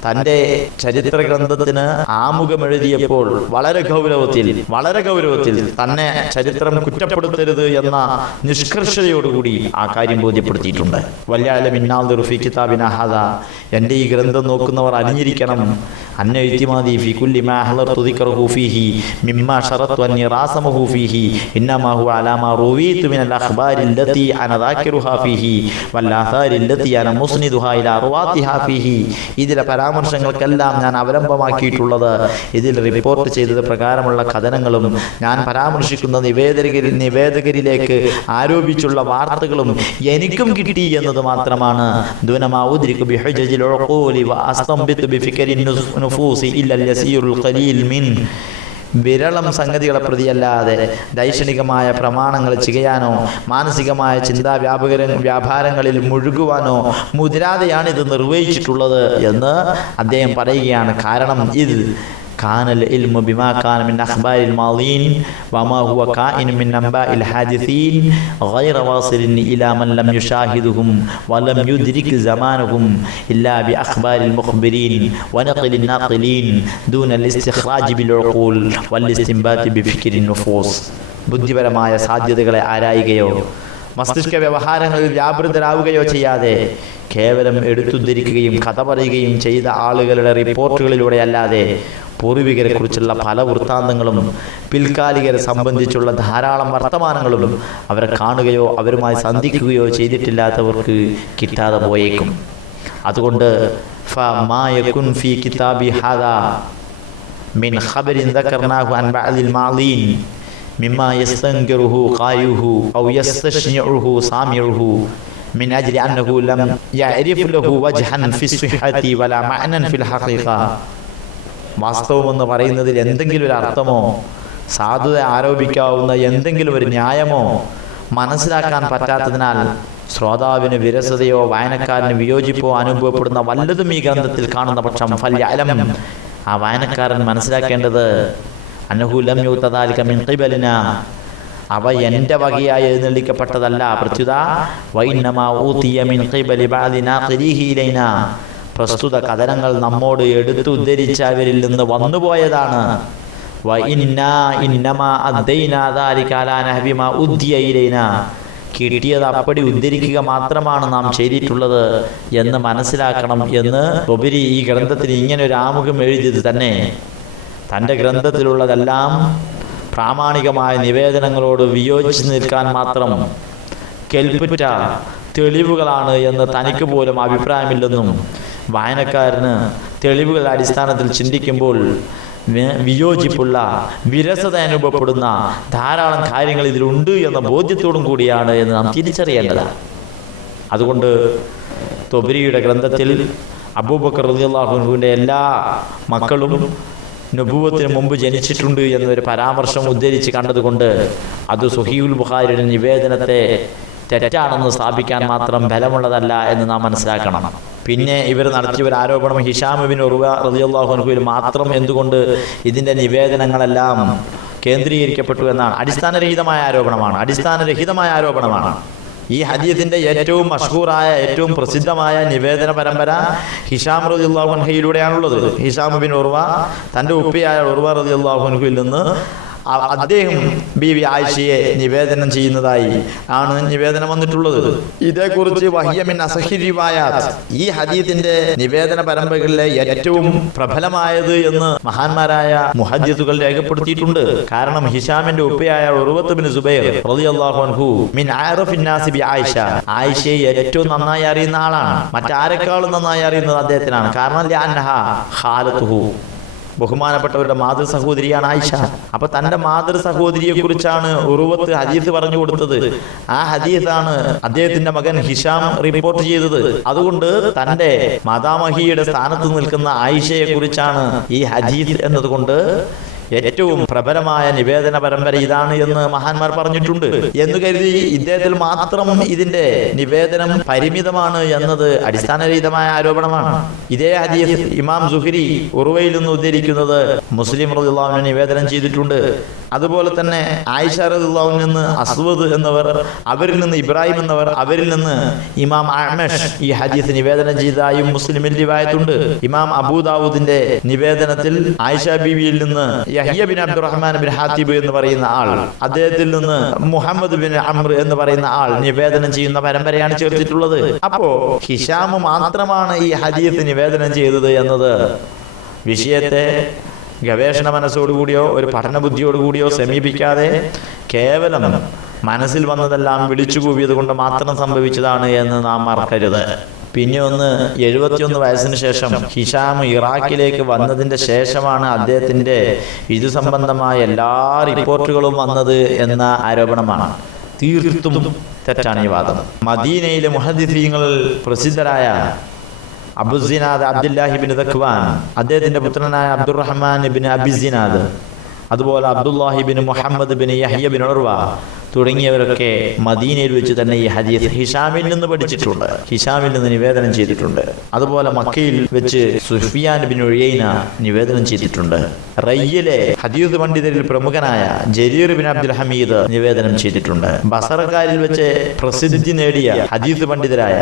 തൻ്റെ ചരിത്ര ഗ്രന്ഥത്തിന് ആമുഖമെഴുതിയപ്പോൾ വളരെ ഗൗരവത്തിൽ തന്നെ ചരിത്രം കുറ്റപ്പെടുത്തരുത് എന്ന നിഷ്കർഷതയോടുകൂടി ആ കാര്യം ബോധ്യപ്പെടുത്തിയിട്ടുണ്ട്. എൻ്റെ ഈ ഗ്രന്ഥം നോക്കുന്നവർ അറിഞ്ഞിരിക്കണം, അന്ന ഇജ്തിമാദി ഫി കുല്ലി മാ ഹളർതു ദിക്റഹു ഫീഹി മിമ്മാ ശറത്തു അന്നി റാസമഹു ഫീഹി ഇന്നമാ ഹുവ അലാ മാ റൂവീതു മിനൽ അഖ്ബാരി അല്ലതി അന ദാകിറുഹാ ഫീഹി വൽ ആഥാരി അല്ലതി അന മുസ്നിദുഹാ ഇലാ റുവാതിഹാ ഫീഹി. ഇതിലെ പരാമർശങ്ങൾക്കെല്ലാം ഞാൻ അവലംബമാക്കിയിട്ടുള്ളത് ഇതിൽ റിപ്പോർട്ട് ചെയ്തത് പ്രകാരമുള്ള കഥനങ്ങളും ഞാൻ പരാമർശിക്കുന്ന നിവേദകരിലേക്ക് ആരോപിച്ചുള്ള വാർത്തകളും എനിക്കും കിട്ടി എന്നത് മാത്രമാണ്. ദുനമാ ഉദ്രികു ബിഹുജജിൽ ഉഖൂലി വ അസ്തംബിതു ബിഫിക്രി നുഫൂസി ഇല്ലൽ യസീറുൽ ഖലീൽ മിൻ. വിരളം സംഗതികളെ പ്രതിയല്ലാതെ ദൈക്ഷണികമായ പ്രമാണങ്ങൾ ചെയ്യാനോ മാനസികമായ ചിന്താ വ്യാപാരങ്ങളിൽ മുഴുകുവാനോ മുതിരാതെയാണ് ഇത് നിർവഹിച്ചിട്ടുള്ളത് എന്ന് അദ്ദേഹം പറയുകയാണ്. കാരണം ഇത് كان العلم بما كان من أخبار الماضين وما هو كائن من أنباء الحادثين غير واصل إلى من لم يشاهدهم ولم يدرك زمانهم إلا بأخبار المخبرين ونقل الناقلين دون الاستخراج بالعقول والاستنباط بفكر النفوس. ബുദ്ധിപരമായ സാധ്യതകളെ ആരായുകയോ മസ്തിഷ്ക വ്യവഹാരങ്ങളിൽ വ്യാപൃതരാവുകയോ ചെയ്യാതെ കേവലം എടുത്തുദ്ധരിക്കുകയും കഥ പറയുകയും ചെയ്ത ആളുകളുടെ റിപ്പോർട്ടുകളിലൂടെ അല്ലാതെ പൂർവികരെ കുറിച്ചുള്ള പല വൃത്താന്തങ്ങളും പിൽക്കാലികരെ സംബന്ധിച്ചുള്ള ധാരാളം വർത്തമാനങ്ങളും അവരെ കാണുകയോ അവരുമായി സന്ധിക്കുകയോ ചെയ്തിട്ടില്ലാത്തവർക്ക് കിട്ടാതെ പോയേക്കും. അതുകൊണ്ട് ഫമാ യകുൻ ഫീ കിതാബി ഹാദാ മിൻ ഖബരിൻ ദക്കർനാഹു അൻ ബഅദിൽ മാളീൻ മിമ്മാ യസ്തൻകിറുഹു ഖായുഹു ഔ യസ്തശ്നിഉഹു സാമിഉഹു മിൻ അജ്ലി അന്നഹു ലം യഅരിഫ് ലഹു വജ്ഹൻ ഫി സ്വിഹതി വലാ മഅനൻ ഫിൽ ഹഖീഖ. വാസ്തവമെന്ന് പറയുന്നതിൽ എന്തെങ്കിലും ഒരു അർത്ഥമോ സാധുത ആരോപിക്കാവുന്ന എന്തെങ്കിലും ഒരു ന്യായമോ മനസ്സിലാക്കാൻ പറ്റാത്തതിനാൽ ശ്രോതാവിന് വിരസതയോ വായനക്കാരന് വിയോജിപ്പോ അനുഭവപ്പെടുന്ന വല്ലതും ഈ ഗ്രന്ഥത്തിൽ കാണുന്ന പക്ഷം ഫല്യഅലം, ആ വായനക്കാരൻ മനസ്സിലാക്കേണ്ടത് അന്നഹു ലം യുതദാലിക മിൻ ഖിബലിനാ, അവ എൻ്റെ വകയായി എഴുന്നള്ളിക്കപ്പെട്ടതല്ല. പ്രത്യുത വഇന്നമാ ഊതിയ മിൻ ഖിബലി ബഅദി നാഖിലിഹി ഇലൈനാ, പ്രസ്തുത കഥനങ്ങൾ നമ്മോട് എടുത്തു ഉദ്ധരിച്ചവരിൽ നിന്ന് വന്നുപോയതാണ്. കിട്ടിയത് അപ്പടി ഉദ്ധരിക്കുക മാത്രമാണ് നാം ചെയ്തിട്ടുള്ളത് എന്ന് മനസ്സിലാക്കണം എന്ന് തൊബരി ഈ ഗ്രന്ഥത്തിന് ഇങ്ങനെ ഒരു ആമുഖം എഴുതിയത് തന്നെ തൻ്റെ ഗ്രന്ഥത്തിലുള്ളതെല്ലാം പ്രാമാണികമായ നിവേദനങ്ങളോട് വിയോജിച്ച് നിൽക്കാൻ മാത്രം കെൽപ്പുറ്റ തെളിവുകളാണ് എന്ന് തനിക്ക് പോലും അഭിപ്രായമില്ലെന്നും വായനക്കാരന് തെളിവുകളുടെ അടിസ്ഥാനത്തിൽ ചിന്തിക്കുമ്പോൾ വിയോജിപ്പുള്ള വിരസത അനുഭവപ്പെടുന്ന ധാരാളം കാര്യങ്ങൾ ഇതിലുണ്ട് എന്ന ബോധ്യത്തോടും കൂടിയാണ് എന്ന് നാം തിരിച്ചറിയേണ്ടതാണ്. അതുകൊണ്ട് തൊബരിയുടെ ഗ്രന്ഥത്തിൽ അബൂബക്കർ റളിയല്ലാഹു അൻഹുവിൻ്റെ എല്ലാ മക്കളും നബുവത്തിന് മുമ്പ് ജനിച്ചിട്ടുണ്ട് എന്നൊരു പരാമർശം ഉദ്ധരിച്ച് കണ്ടതുകൊണ്ട് അത് സ്വഹീഹുൽ ബുഖാരിയുടെ നിവേദനത്തെ തെറ്റാണെന്ന് സ്ഥാപിക്കാൻ മാത്രം ബലമുള്ളതല്ല എന്ന് നാം മനസ്സിലാക്കണം. പിന്നെ ഇവർ നടത്തിയ ഒരു ആരോപണം ഹിഷാം ബിൻ ഉർവ റളിയല്ലാഹു അൻഹുവിൽ മാത്രം എന്തുകൊണ്ട് ഇതിൻ്റെ നിവേദനങ്ങളെല്ലാം കേന്ദ്രീകരിക്കപ്പെട്ടു എന്നാണ്. അടിസ്ഥാനരഹിതമായ ആരോപണമാണ്. ഈ ഹദീസിന്റെ ഏറ്റവും മഷ്ഹൂറായ ഏറ്റവും പ്രസിദ്ധമായ നിവേദന പരമ്പര ഹിഷാം റളിയല്ലാഹു അൻഹയിലൂടെയാണുള്ളത്. ഹിഷാം ബിൻ ഉർവ തൻ്റെ ഉപ്പയായ ഉർവ റളിയല്ലാഹു അൻഹുവിൽ നിന്ന് അദ്ദേഹം ബീവി ആയിഷയെ നിവേദനം ചെയ്യുന്നതായി ആണ് നിവേദനം വന്നിട്ടുള്ളത്. ഇതേക്കുറിച്ച് വഹിയ മിൻ അസഹി റിവായാത്ത്, ഈ ഹദീസിന്റെ നിവേദന പരമ്പരകളിലെ ഏറ്റവും പ്രബലമായത് എന്ന് മഹാന്മാരായ മുഹദ്ദിസുകൾ രേഖപ്പെടുത്തിയിട്ടുണ്ട്. കാരണം ഹിഷാമിന്റെ ഉപ്പയായ ഉർവത്ത് ബിൻ സുബൈർ റളിയല്ലാഹു അൻഹു മിൻ അഅറഫിൻ നാസി ബി ആയിഷ, ആയിഷയെ ഏറ്റവും നന്നായി അറിയുന്ന ആളാണ്. മറ്റാരെക്കാളും നന്നായി അറിയുന്നത് അദ്ദേഹത്തിനാണ്. കാരണം ലഅന്നഹാ ഖാലത്തുഹു, ബഹുമാനപ്പെട്ടവരുടെ മാതൃ സഹോദരിയാണ് ആയിഷ. അപ്പൊ തന്റെ മാതൃ സഹോദരിയെ കുറിച്ചാണ് ഉറുവത്ത് ഹദീസ് പറഞ്ഞു കൊടുത്തത്. ആ ഹദീസാണ് അദ്ദേഹത്തിന്റെ മകൻ ഹിഷാം റിപ്പോർട്ട് ചെയ്തത്. അതുകൊണ്ട് തന്റെ മാതാമഹിയുടെ സ്ഥാനത്ത് നിൽക്കുന്ന ആയിഷയെ കുറിച്ചാണ് ഈ ഹദീസ് എന്നതുകൊണ്ട് ഏറ്റവും പ്രബലമായ നിവേദന പരമ്പര ഇതാണ് എന്ന് മഹാന്മാർ പറഞ്ഞിട്ടുണ്ട്. എന്ന് കരുതി ഇദ്ദേഹത്തിൽ മാത്രം ഇതിന്റെ നിവേദനം പരിമിതമാണ് എന്നത് അടിസ്ഥാനരഹിതമായ ആരോപണമാണ്. ഇതേ ഹദീസ് ഇമാം സുഹരി ഉറുവയിൽ നിന്ന് ഉദ്ധരിക്കുന്നത് മുസ്ലിം റളിയല്ലാഹു അൻഹു നിവേദനം ചെയ്തിട്ടുണ്ട്. അതുപോലെ തന്നെ ആയിഷ റളിയല്ലാഹു അൻഹയിൽ നിന്ന് അസ്വദ് എന്നവർ, അവരിൽ നിന്ന് ഇബ്രാഹിം എന്നവർ, അവരിൽ നിന്ന് ഇമാം അഅ്മശ് ഈ ഹദീസ് നിവേദനം ചെയ്തതായും മുസ്ലിമിൽ റിവായത്തുണ്ട്. ഇമാം അബൂദാവൂദിന്റെ നിവേദനത്തിൽ ആയിഷ ബീവിയിൽ നിന്ന് യഹ്യ ബിൻ അബ്ദുറഹ്മാൻ ബിൻ ഹാത്തിബ് എന്ന് പറയുന്ന ആൾ, അദ്ദേഹത്തിൽ നിന്ന് മുഹമ്മദ് ബിൻ അംർ എന്ന് പറയുന്ന ആൾ നിവേദനം ചെയ്യുന്ന പരമ്പരയാണ് ചേർത്തിട്ടുള്ളത്. അപ്പോ ഹിഷാം മാത്രമാണ് ഈ ഹദീസ് നിവേദനം ചെയ്തത് എന്നത് വിഷയത്തെ ഗവേഷണ മനസ്സോടുകൂടിയോ ഒരു പഠന ബുദ്ധിയോടുകൂടിയോ സമീപിക്കാതെ കേവലം മനസ്സിൽ വന്നതെല്ലാം വിളിച്ചു കൂവിയത് കൊണ്ട് മാത്രം സംഭവിച്ചതാണ് എന്ന് നാം മറക്കരുത്. പിന്നെ 71 വയസ്സിന് ശേഷം ഹിഷാം ഇറാഖിലേക്ക് വന്നതിൻ്റെ ശേഷമാണ് അദ്ദേഹത്തിൻ്റെ ഇതു സംബന്ധമായ എല്ലാ റിപ്പോർട്ടുകളും വന്നത് എന്ന ആരോപണമാണ്. തീർത്തും തെറ്റാണ് ഈ വാദം. മദീനയിലെ മുഹദ്ദിസീങ്ങളിൽ പ്രസിദ്ധരായ അബുസിനാദ് അബ്ദുല്ലാഹി ബിൻ ദഖ്വാൻ, അദ്ദേഹത്തിൻ്റെ പുത്രനായ അബ്ദുറഹ്മാൻ ബിൻ അബിസിനാദ്, അതുപോലെ Abdullahi bin Muhammad bin Yahya bin Urwa തുടങ്ങിയവരൊക്കെ മദീനയിൽ വെച്ച് തന്നെ ഈ ഹദീസ് ഹിഷാമിൽ നിന്ന് പഠിച്ചിട്ടുണ്ട്, ഹിഷാമിൽ നിന്ന് നിവേദനം ചെയ്തിട്ടുണ്ട്. അതുപോലെ മക്കയിൽ വെച്ച് സുഫിയാൻ ബിൻ ഉയൈന നിവേദനം ചെയ്തിട്ടുണ്ട്. റയ്യിലെ ഹദീസ് പണ്ഡിതരിൽ പ്രമുഖനായ ജരീർ ബിൻ അബ്ദുൽ ഹമീദ് നിവേദനം ചെയ്തിട്ടുണ്ട്. ബസറക്കാരിൽ വെച്ച് പ്രസിദ്ധി നേടിയ ഹദീസ് പണ്ഡിതരായ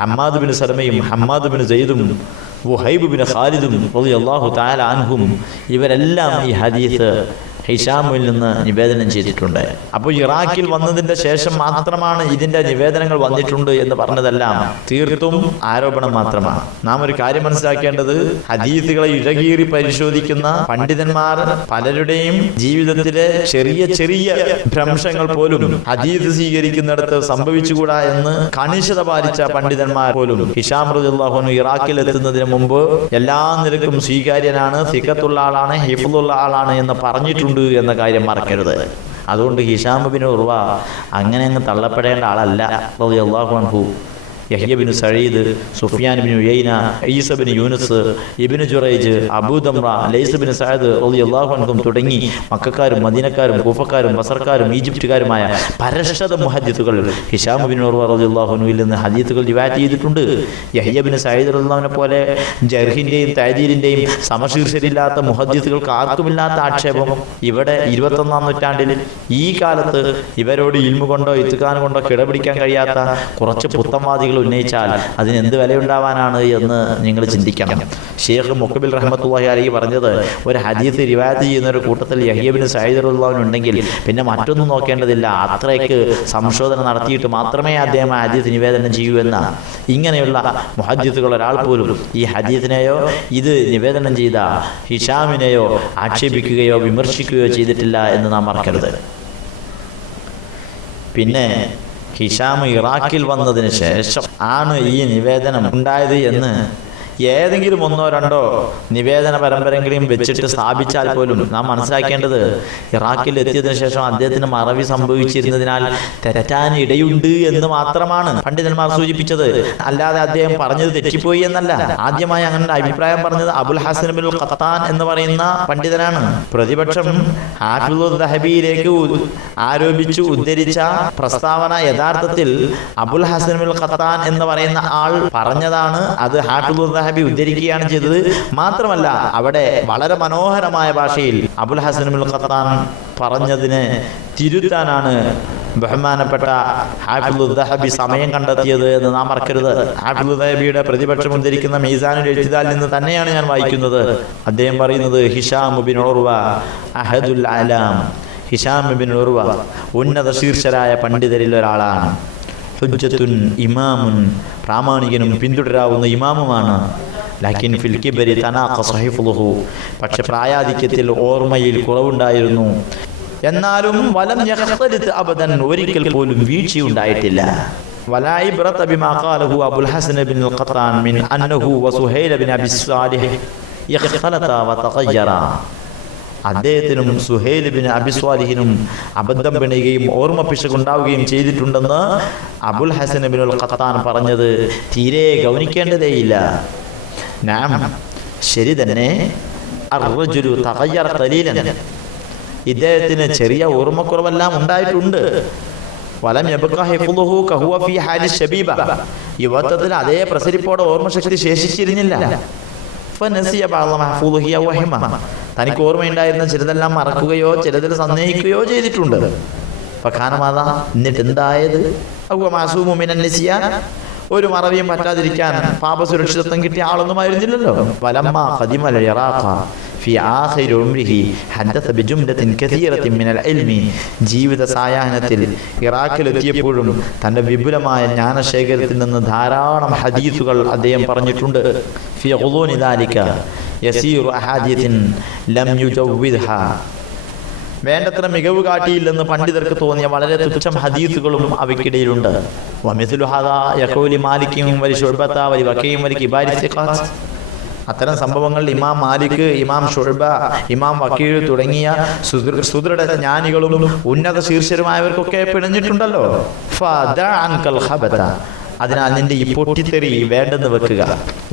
ഹമ്മാദ് ബിൻ സലമയും ഹമ്മാദ് ബിൻ സയ്യിദും വുഹൈബ് ബിൻ ഖാലിദും റളിയല്ലാഹു തആല അൻഹും ഇവരെല്ലാം ഈ ഹദീസ് ഹിഷാമിൽ നിന്ന് നിവേദനം ചെയ്തിട്ടുണ്ട്. അപ്പോൾ ഇറാഖിൽ വന്നതിന്റെ ശേഷം മാത്രമാണ് ഇതിന്റെ നിവേദനങ്ങൾ വന്നിട്ടുണ്ട് എന്ന് പറഞ്ഞതെല്ലാം തീർത്തും ആരോപണം മാത്രമാണ്. നാം ഒരു കാര്യം മനസ്സിലാക്കേണ്ടത്, ഹദീസുകളെ ഇഴകീറി പരിശോധിക്കുന്ന പണ്ഡിതന്മാർ പലരുടെയും ജീവിതത്തിലെ ചെറിയ ചെറിയ ഭ്രംശങ്ങൾ പോലും ഹദീസ് സ്വീകരിക്കുന്നിടത്ത് സംഭവിച്ചുകൂടാ എന്ന് കണിശത പാലിച്ച പണ്ഡിതന്മാർ പോലും ഹിഷാം റളിയല്ലാഹു അൻഹു ഇറാഖിൽ എത്തുന്നതിന് മുമ്പ് എല്ലാ നിലക്കും സ്വീകാര്യനാണ്, സിഖത്തുള്ള ആളാണ്, ഹിഫ്ളുള്ള ആളാണ് എന്ന് പറഞ്ഞിട്ടുണ്ട് എന്ന കാര്യം മറക്കരുത്. അതുകൊണ്ട് ഹിഷാം ബിൻ ഉർവ അങ്ങനെ അങ്ങ് തള്ളപ്പെടേണ്ട ആളല്ല റളിയല്ലാഹു അൻഹു. Yahya bin Said, Sufyan bin Uyaina, Isa bin Yunus, Ibn Juraij, Abu Damra, Lais bin Saad റളിയല്ലാഹു അൻഹും തുടങ്ങി മക്കക്കാരും മദീനക്കാരും കൂഫക്കാരും ബസർക്കാരും ഈജിപ്തുകാരുമായ പരശ്ശത മുഹദ്ദിസുകൾ ഹിഷാം ബിൻ ഉർവ റളിയല്ലാഹു അൻഹുവിൽ നിന്ന് ഹദീസുകൾ റിവായത്ത് ചെയ്തിട്ടുണ്ട്. യഹ്യ ബിൻ സഈദ് റളിയല്ലാഹുവിനെ പോലെ ജർഹിന്റെയും തഅദീലിന്റെയും സമശീർഷരില്ലാത്ത മുഹദ്ദിസുകൾക്ക് ആർക്കുമില്ലാത്ത ആക്ഷേപം ഇവിടെ 21-ാം നൂറ്റാണ്ടിൽ ഈ കാലത്ത് ഇവരോട് ഇൽമു കൊണ്ടോ ഇത്ഖാൻ കൊണ്ടോ കിടപിടിക്കാൻ കഴിയാത്ത കുറച്ച് പുത്തൻവാദികൾ ഉന്നയിച്ചാൽ അതിന് എന്ത് വിലയുണ്ടാവാനാണ് എന്ന് നിങ്ങൾ ചിന്തിക്കണം. ഷെയ്ഖ് മുഖബിൽ റഹ്മത്തുള്ളാഹി അലൈഹി പറഞ്ഞത്, ഒരു ഹദീസ് റിവായത്ത് ചെയ്യുന്ന ഒരു കൂട്ടത്തിൽ യഹ്യ ബിൻ സഈദ് റളിയല്ലാഹു ഉണ്ടെങ്കിൽ പിന്നെ മറ്റൊന്നും നോക്കേണ്ടതില്ല, അത്രയ്ക്ക് സംശോധന നടത്തിയിട്ട് മാത്രമേ അദ്ദേഹം ആ ഹദീസ് നിവേദനം ചെയ്യൂ എന്ന. ഇങ്ങനെയുള്ള മുഹദ്ദിസുകൾ ഒരാൾ പോലും ഈ ഹദീസിനെയോ ഇത് നിവേദനം ചെയ്ത ഹിഷാമിനെയോ ആക്ഷേപിക്കുകയോ വിമർശിക്കുകയോ ചെയ്തിട്ടില്ല എന്ന് നാം മറക്കരുത്. പിന്നെ ഹിഷാം ഇറാഖിൽ വന്നതിന് ശേഷം ആണ് ഈ നിവേദനം ഉണ്ടായത് എന്ന് ഏതെങ്കിലും ഒന്നോ രണ്ടോ നിവേദന പരമ്പരയെങ്കിലും വെച്ചിട്ട് സ്ഥാപിച്ചാൽ പോലും നാം മനസ്സിലാക്കേണ്ടത്, ഇറാഖിൽ എത്തിയതിനു ശേഷം അദ്ദേഹത്തിന് മറവി സംഭവിച്ചിരുന്നതിനാൽ തെറ്റാൻ ഇടയുണ്ട് എന്ന് മാത്രമാണ് പണ്ഡിതന്മാർ സൂചിപ്പിച്ചത്. അല്ലാതെ അദ്ദേഹം പറഞ്ഞത് തെറ്റിപ്പോയി എന്നല്ല. ആദ്യമായി അങ്ങനെ അഭിപ്രായം പറഞ്ഞത് അബുൽ ഹസൻ ബിൻ ഖത്താൻ എന്ന് പറയുന്ന പണ്ഡിതനാണ്. പ്രതിപക്ഷം ഹാഫിളുൽ ദഹബിയിലേക്ക് ആരോപിച്ചു ഉദ്ധരിച്ച പ്രസ്താവന യഥാർത്ഥത്തിൽ അബുൽ ഹസൻ ബിൻ ഖത്താൻ എന്ന് പറയുന്ന ആൾ പറഞ്ഞതാണ്. അത് ഹാഫിളുൽ ദഹബി ഉദ്ധരിക്കുകയാണ് ചെയ്തത്. മാത്രമല്ല അവിടെ വളരെ മനോഹരമായ ഭാഷയിൽ അബുൽ ഹസൻ ബിൻ ഖത്താൻ പറഞ്ഞതിനെ തിരുത്താനാണ് ബഹുമാനപ്പെട്ട ഹാഫിളുൽ ദഹബി സമയം കണ്ടെത്തിയത് എന്ന് നാം മറക്കരുത്. ഹാഫിളുൽ ദഹബിയുടെ പ്രതിപക്ഷം ഉദ്ധരിക്കുന്ന മീസാനുൽ ഇഅ്തിദാലിൽ നിന്ന് തന്നെയാണ് ഞാൻ വായിക്കുന്നത്. അദ്ദേഹം പറയുന്നത്, ഹിഷാം ബിൻ ഉർവ അഹദുൽ അലാം. ഹിഷാം ബിൻ ഉർവ ഉന്നത ശീർഷരായ പണ്ഡിതരിൽ ഒരാളാണ്. ഹുജ്ജത്തുൻ ഇമാമുൻ, പ്രാമാണികനും പിന്തുടരാവുന്ന ഇമാമുമാണ്. ലാക്കിൻ ഫിൽ കിബരി തനാഖസ ഹിഫ്ളുഹു, പക്ഷെ പ്രായാധിക്യത്തിൽ ഓർമ്മയിൽ കുറവുണ്ടായിരുന്നു. എന്നാലും വലം യഖ്തലിത് അബദൻ, ഒരിക്കൽ പോലും വീഴ്ചയുണ്ടായിട്ടില്ല. വലാ ഇബ്റത ബിമാ ഖാലഹു അബുൽ ഹസൻ ബിൻ ഖത്താൻ മിൻ അന്നഹു വസുഹൈൽ ബിൻ അബി സ്വാലിഹ് യഖ്തലത വതഗയ്യറ. അദ്ദേഹത്തിനും സുഹൈൽ ബിൻ അബി സ്വാലിഹിനും അബദ്ധം പിണയുകയും ഓർമ്മ പിശകുണ്ടാവുകയും ചെയ്തിട്ടുണ്ടെന്ന് അബുൽ ഹസൻ ബിൻ ഖത്താൻ പറഞ്ഞത് തീരെ ഗൗനിക്കേണ്ടതേയില്ല. നാം ശരി തന്നെ, അർറജുലു തഗയ്യറ ഖലീലൻ, ഇദ്ദേഹത്തിന് ചെറിയ ഓർമ്മക്കുറവെല്ലാം ഉണ്ടായിട്ടുണ്ട്. വലം യബ്ഖ ഹിഫ്ളുഹു കഹുവ ഫീ ഹാലി ശബീബ, യുവത്വത്തിൽ അതേ പ്രസരിപ്പോടെ ഓർമ്മശക്തി ശേഷിച്ചിരുന്നില്ല. ഫനസിയ ബഅദ മഹ്ഫൂളിഹി വഹിമ, തനിക്ക് ഓർമ്മയുണ്ടായിരുന്ന ചിലതെല്ലാം മറക്കുകയോ ചിലതിൽ സന്ദേഹിക്കുകയോ ചെയ്തിട്ടുണ്ട്. ഫഖാനമാത, എന്നിട്ട് എന്തായത്? അവ മാസൂമു മിനൻ നിസിയാൻ, ഒരു മറവിയും പറ്റാതിരിക്കാൻ പാപസുരക്ഷിതത്വം കിട്ടിയ ആളൊന്നുമായിരുന്നില്ലല്ലോ. വലമ്മ ഖദിമൽ ഇറാഖ ഫി ആഖിരി ഉംരിഹി ഹദ്ദസ ബിജുംലത്തിൻ കസീറത്തിൻ മിനൽ ഇൽമി, ജീവിത സായാഹ്നത്തിൽ ഇറാഖിലെത്തിയപ്പോഴും തൻ്റെ വിപുലമായ ജ്ഞാനശേഖരത്തിൽ നിന്ന് ധാരാളം ഹദീസുകൾ അദ്ദേഹം പറഞ്ഞിട്ടുണ്ട്. ഫി ഖുളൂനി ദാലിക യസീറു അഹാദീസിൻ ലം യുജവ്വിദ്ഹാ, വേണ്ടത്ര മികവ് കാട്ടിയില്ലെന്ന് പണ്ഡിതർക്ക് തോന്നിയ വളരെ തുച്ഛം ഹദീസുകളും അവയ്ക്കിടയിലുണ്ട്. വമിസ്ലു ഹാദാ യഖൂലി മാലിക്കും വലി ശുഅബത വലി വകീം വലി കിബാരി സിഖാത്ത്, അത്തരം സംഭവങ്ങൾ ഇമാം മാലിക്, ഇമാം ഷുഅബ, ഇമാം വക്കീൽ തുടങ്ങിയ സുദൃഢ ജ്ഞാനികളും ഉന്നത ശീർഷരുമായവർക്കൊക്കെ പിണഞ്ഞിട്ടുണ്ടല്ലോ. ഫദഅ അൻകൽ ഖബത, അതിനാൽ നിന്റെ ഈ പൊട്ടിത്തെറി വേണ്ടെന്ന് വെക്കുക.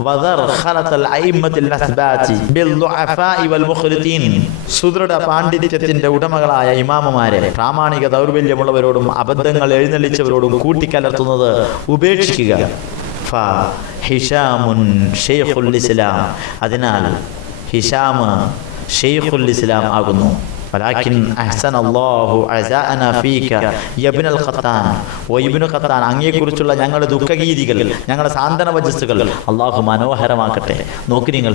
വദർ ഖലതൽ അയിമ്മത്തിൽ അസ്ബാതി ബിൽ ദുഅഫാഇ വൽ മുഖ്ലിതീൻ, സുദൃഢ പാണ്ഡിത്യത്തിന്റെ ഉടമകളായ ഇമാമുമാരെ പ്രാമാണിക ദൗർബല്യമുള്ളവരോടും അബദ്ധങ്ങൾ എഴുന്നള്ളിച്ചവരോടും കൂട്ടിക്കലർത്തുന്നത് ഉപേക്ഷിക്കുക. ഫ ഹിഷാമുൻ ഷെയ്ഖുൽ ഇസ്ലാം, അതിനാൽ ഹിഷാം ഷെയ്ഖുൽ ഇസ്ലാം ആകുന്നു. വലാകിൻ അഹ്സനല്ലാഹു അസാഅനാ ഫീക യബ്നുൽ ഖത്താൻ, ഓ ഇബ്നു ഖത്താൻ, അങ്ങയെക്കുറിച്ചുള്ള ഞങ്ങളുടെ ദുഃഖഗീതികൾ, ഞങ്ങളുടെ സാന്ത്വന വചസ്സുകൾ അള്ളാഹു മനോഹരമാക്കട്ടെ. നോക്കി നിങ്ങൾ,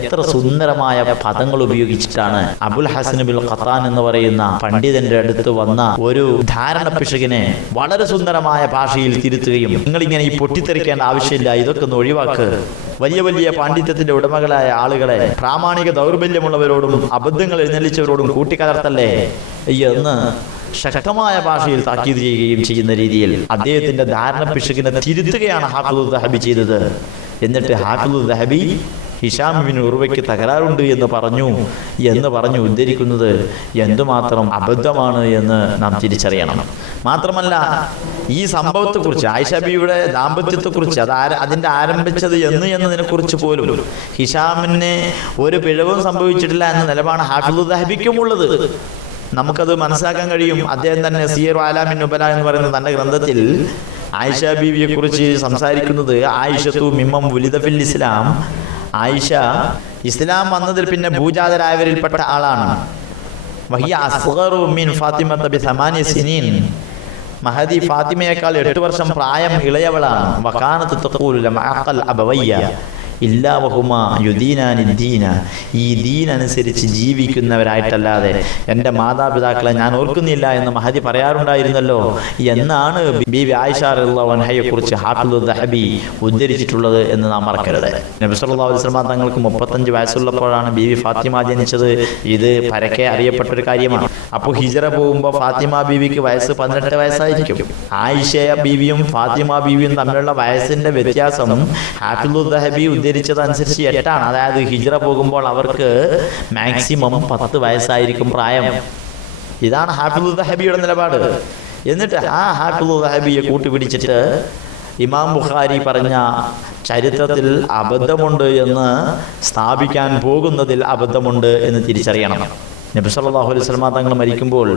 എത്ര സുന്ദരമായ പദങ്ങൾ ഉപയോഗിച്ചിട്ടാണ് അബുൽ ഹസൻ ബിൻ ഖത്താൻ എന്ന് പറയുന്ന പണ്ഡിതന്റെ അടുത്ത് വന്ന ഒരു ധാരണ പിശകിനെ വളരെ സുന്ദരമായ ഭാഷയിൽ തിരുത്തുകയും, നിങ്ങളിങ്ങനെ ഈ പൊട്ടിത്തെറിക്കേണ്ട ആവശ്യമില്ല, ഇതൊക്കെ ഒന്ന് ഒഴിവാക്ക്, വലിയ വലിയ പാണ്ഡിത്യത്തിന്റെ ഉടമകളായ ആളുകളെ പ്രാമാണിക ദൗർബല്യമുള്ളവരോടും അബദ്ധങ്ങൾ എഴുന്നള്ളിച്ചവരോടും കൂട്ടിക്കലർത്തല്ലേ എന്ന് ശക്തമായ ഭാഷയിൽ താക്കീത് ചെയ്യുകയും ചെയ്യുന്ന രീതിയിൽ അദ്ദേഹത്തിന്റെ ധാരണ പിശകിനെ തിരുത്തുകയാണ് ഹാഫിളുൽ ദഹബി ചെയ്തത്. എന്നിട്ട് ഹാഫിളുൽ ദഹബി ഹിഷാം ബിൻ ഉർവയ്ക്ക് തകരാറുണ്ട് എന്ന് പറഞ്ഞു ഉദ്ധരിക്കുന്നത് എന്തുമാത്രം അബദ്ധമാണ് എന്ന് നാം തിരിച്ചറിയണം. മാത്രമല്ല, ഈ സംഭവത്തെക്കുറിച്ച്, ആയിഷ ബീവിയുടെ ദാമ്പത്യത്തെക്കുറിച്ച്, അതിൻ്റെ ആരംഭിച്ചത് എന്നതിനെക്കുറിച്ച് പോലും ഹിഷാമിന് ഒരു പിഴവും സംഭവിച്ചിട്ടില്ല എന്ന നിലപാടാണ് ഹാഫിദ് ദഹബിക്കുമുള്ളത്. നമുക്കത് മനസ്സിലാക്കാൻ കഴിയും. അദ്ദേഹം തന്നെ സിയർ അലാമിൻ നുബല എന്ന് പറയുന്ന തൻ്റെ ഗ്രന്ഥത്തിൽ ആയിഷ ബീവിയെ കുറിച്ച് സംസാരിക്കുന്നത്, ആയിഷത്തു മിമ്മം വുലിദ ഫിൽ ഇസ്ലാം, ആയിഷ ഇസ്ലാം വന്നതിൽ പിന്നെ ഭൂജാതരായവരിൽപ്പെട്ട ആളാണ്. വഹിയ അസ്ഗറു മിൻ ഫാത്തിമത ബി 8 സിനീൻ, മഹദി ഫാത്തിമയേക്കാൾ 8 വർഷം പ്രായം ഇളയവളാണ്. വകാനത്ത് തഖൂലു ലം അഖൽ അബവയ്യ ഇല്ലാ വഹുമാ യുദീനാനി ദീന, ഈ ദീൻ അനുസരിച്ച് ജീവിക്കുന്നവരായിട്ടല്ലാതെ എൻ്റെ മാതാപിതാക്കളെ ഞാൻ ഓർക്കുന്നില്ല എന്ന് മഹദി പറയാറുണ്ടായിരുന്നല്ലോ എന്നാണ് ബീവി ആയിഷ റളിയല്ലാഹു അൻഹയെ കുറിച്ച് ഹാഫിദ് ദഹബി ഉദ്ധരിച്ചിട്ടുള്ളത് എന്ന് നാം മറക്കരുത്. നബി സല്ലല്ലാഹു അലൈഹി വസല്ലം തങ്ങൾക്ക് 35 വയസ്സുള്ളപ്പോഴാണ് ബീവി ഫാത്തിമ ജനിച്ചത്. ഇത് പരക്കെ അറിയപ്പെട്ടൊരു കാര്യമാണ്. അപ്പോൾ ഹിജറ പോകുമ്പോൾ ഫാത്തിമ ബീവിക്ക് വയസ്സ് 18 വയസ്സായിരിക്കും. ആയിഷ ബീവിയും ഫാത്തിമ ബീവിയും തമ്മിലുള്ള വയസ്സിൻ്റെ വ്യത്യാസം ഹാഫിദ് ദഹബി ഉദ്ധരിച്ചതനുസരിച്ച് 8 ആണ്. അതായത് ഹിജ്റ പോകുമ്പോൾ അവർക്ക് മാക്സിമം 10 വയസ്സായിരിക്കും പ്രായം. ഇതാണ് ഹാഫിദ് ദഹബിയുടെ നിലപാട്. എന്നിട്ട് ആ ഹാഫിദ് ദഹബിയെ കൂട്ടുപിടിച്ചിട്ട് ഇമാം ബുഖാരി പറഞ്ഞ ചരിത്രത്തിൽ അബദ്ധമുണ്ട് എന്ന് സ്ഥാപിക്കാൻ പോകുന്നതിൽ അബദ്ധമുണ്ട് എന്ന് തിരിച്ചറിയണം. നബി സല്ലല്ലാഹു അലൈഹി വസല്ലം തങ്ങൾ മരിക്കുമ്പോൾ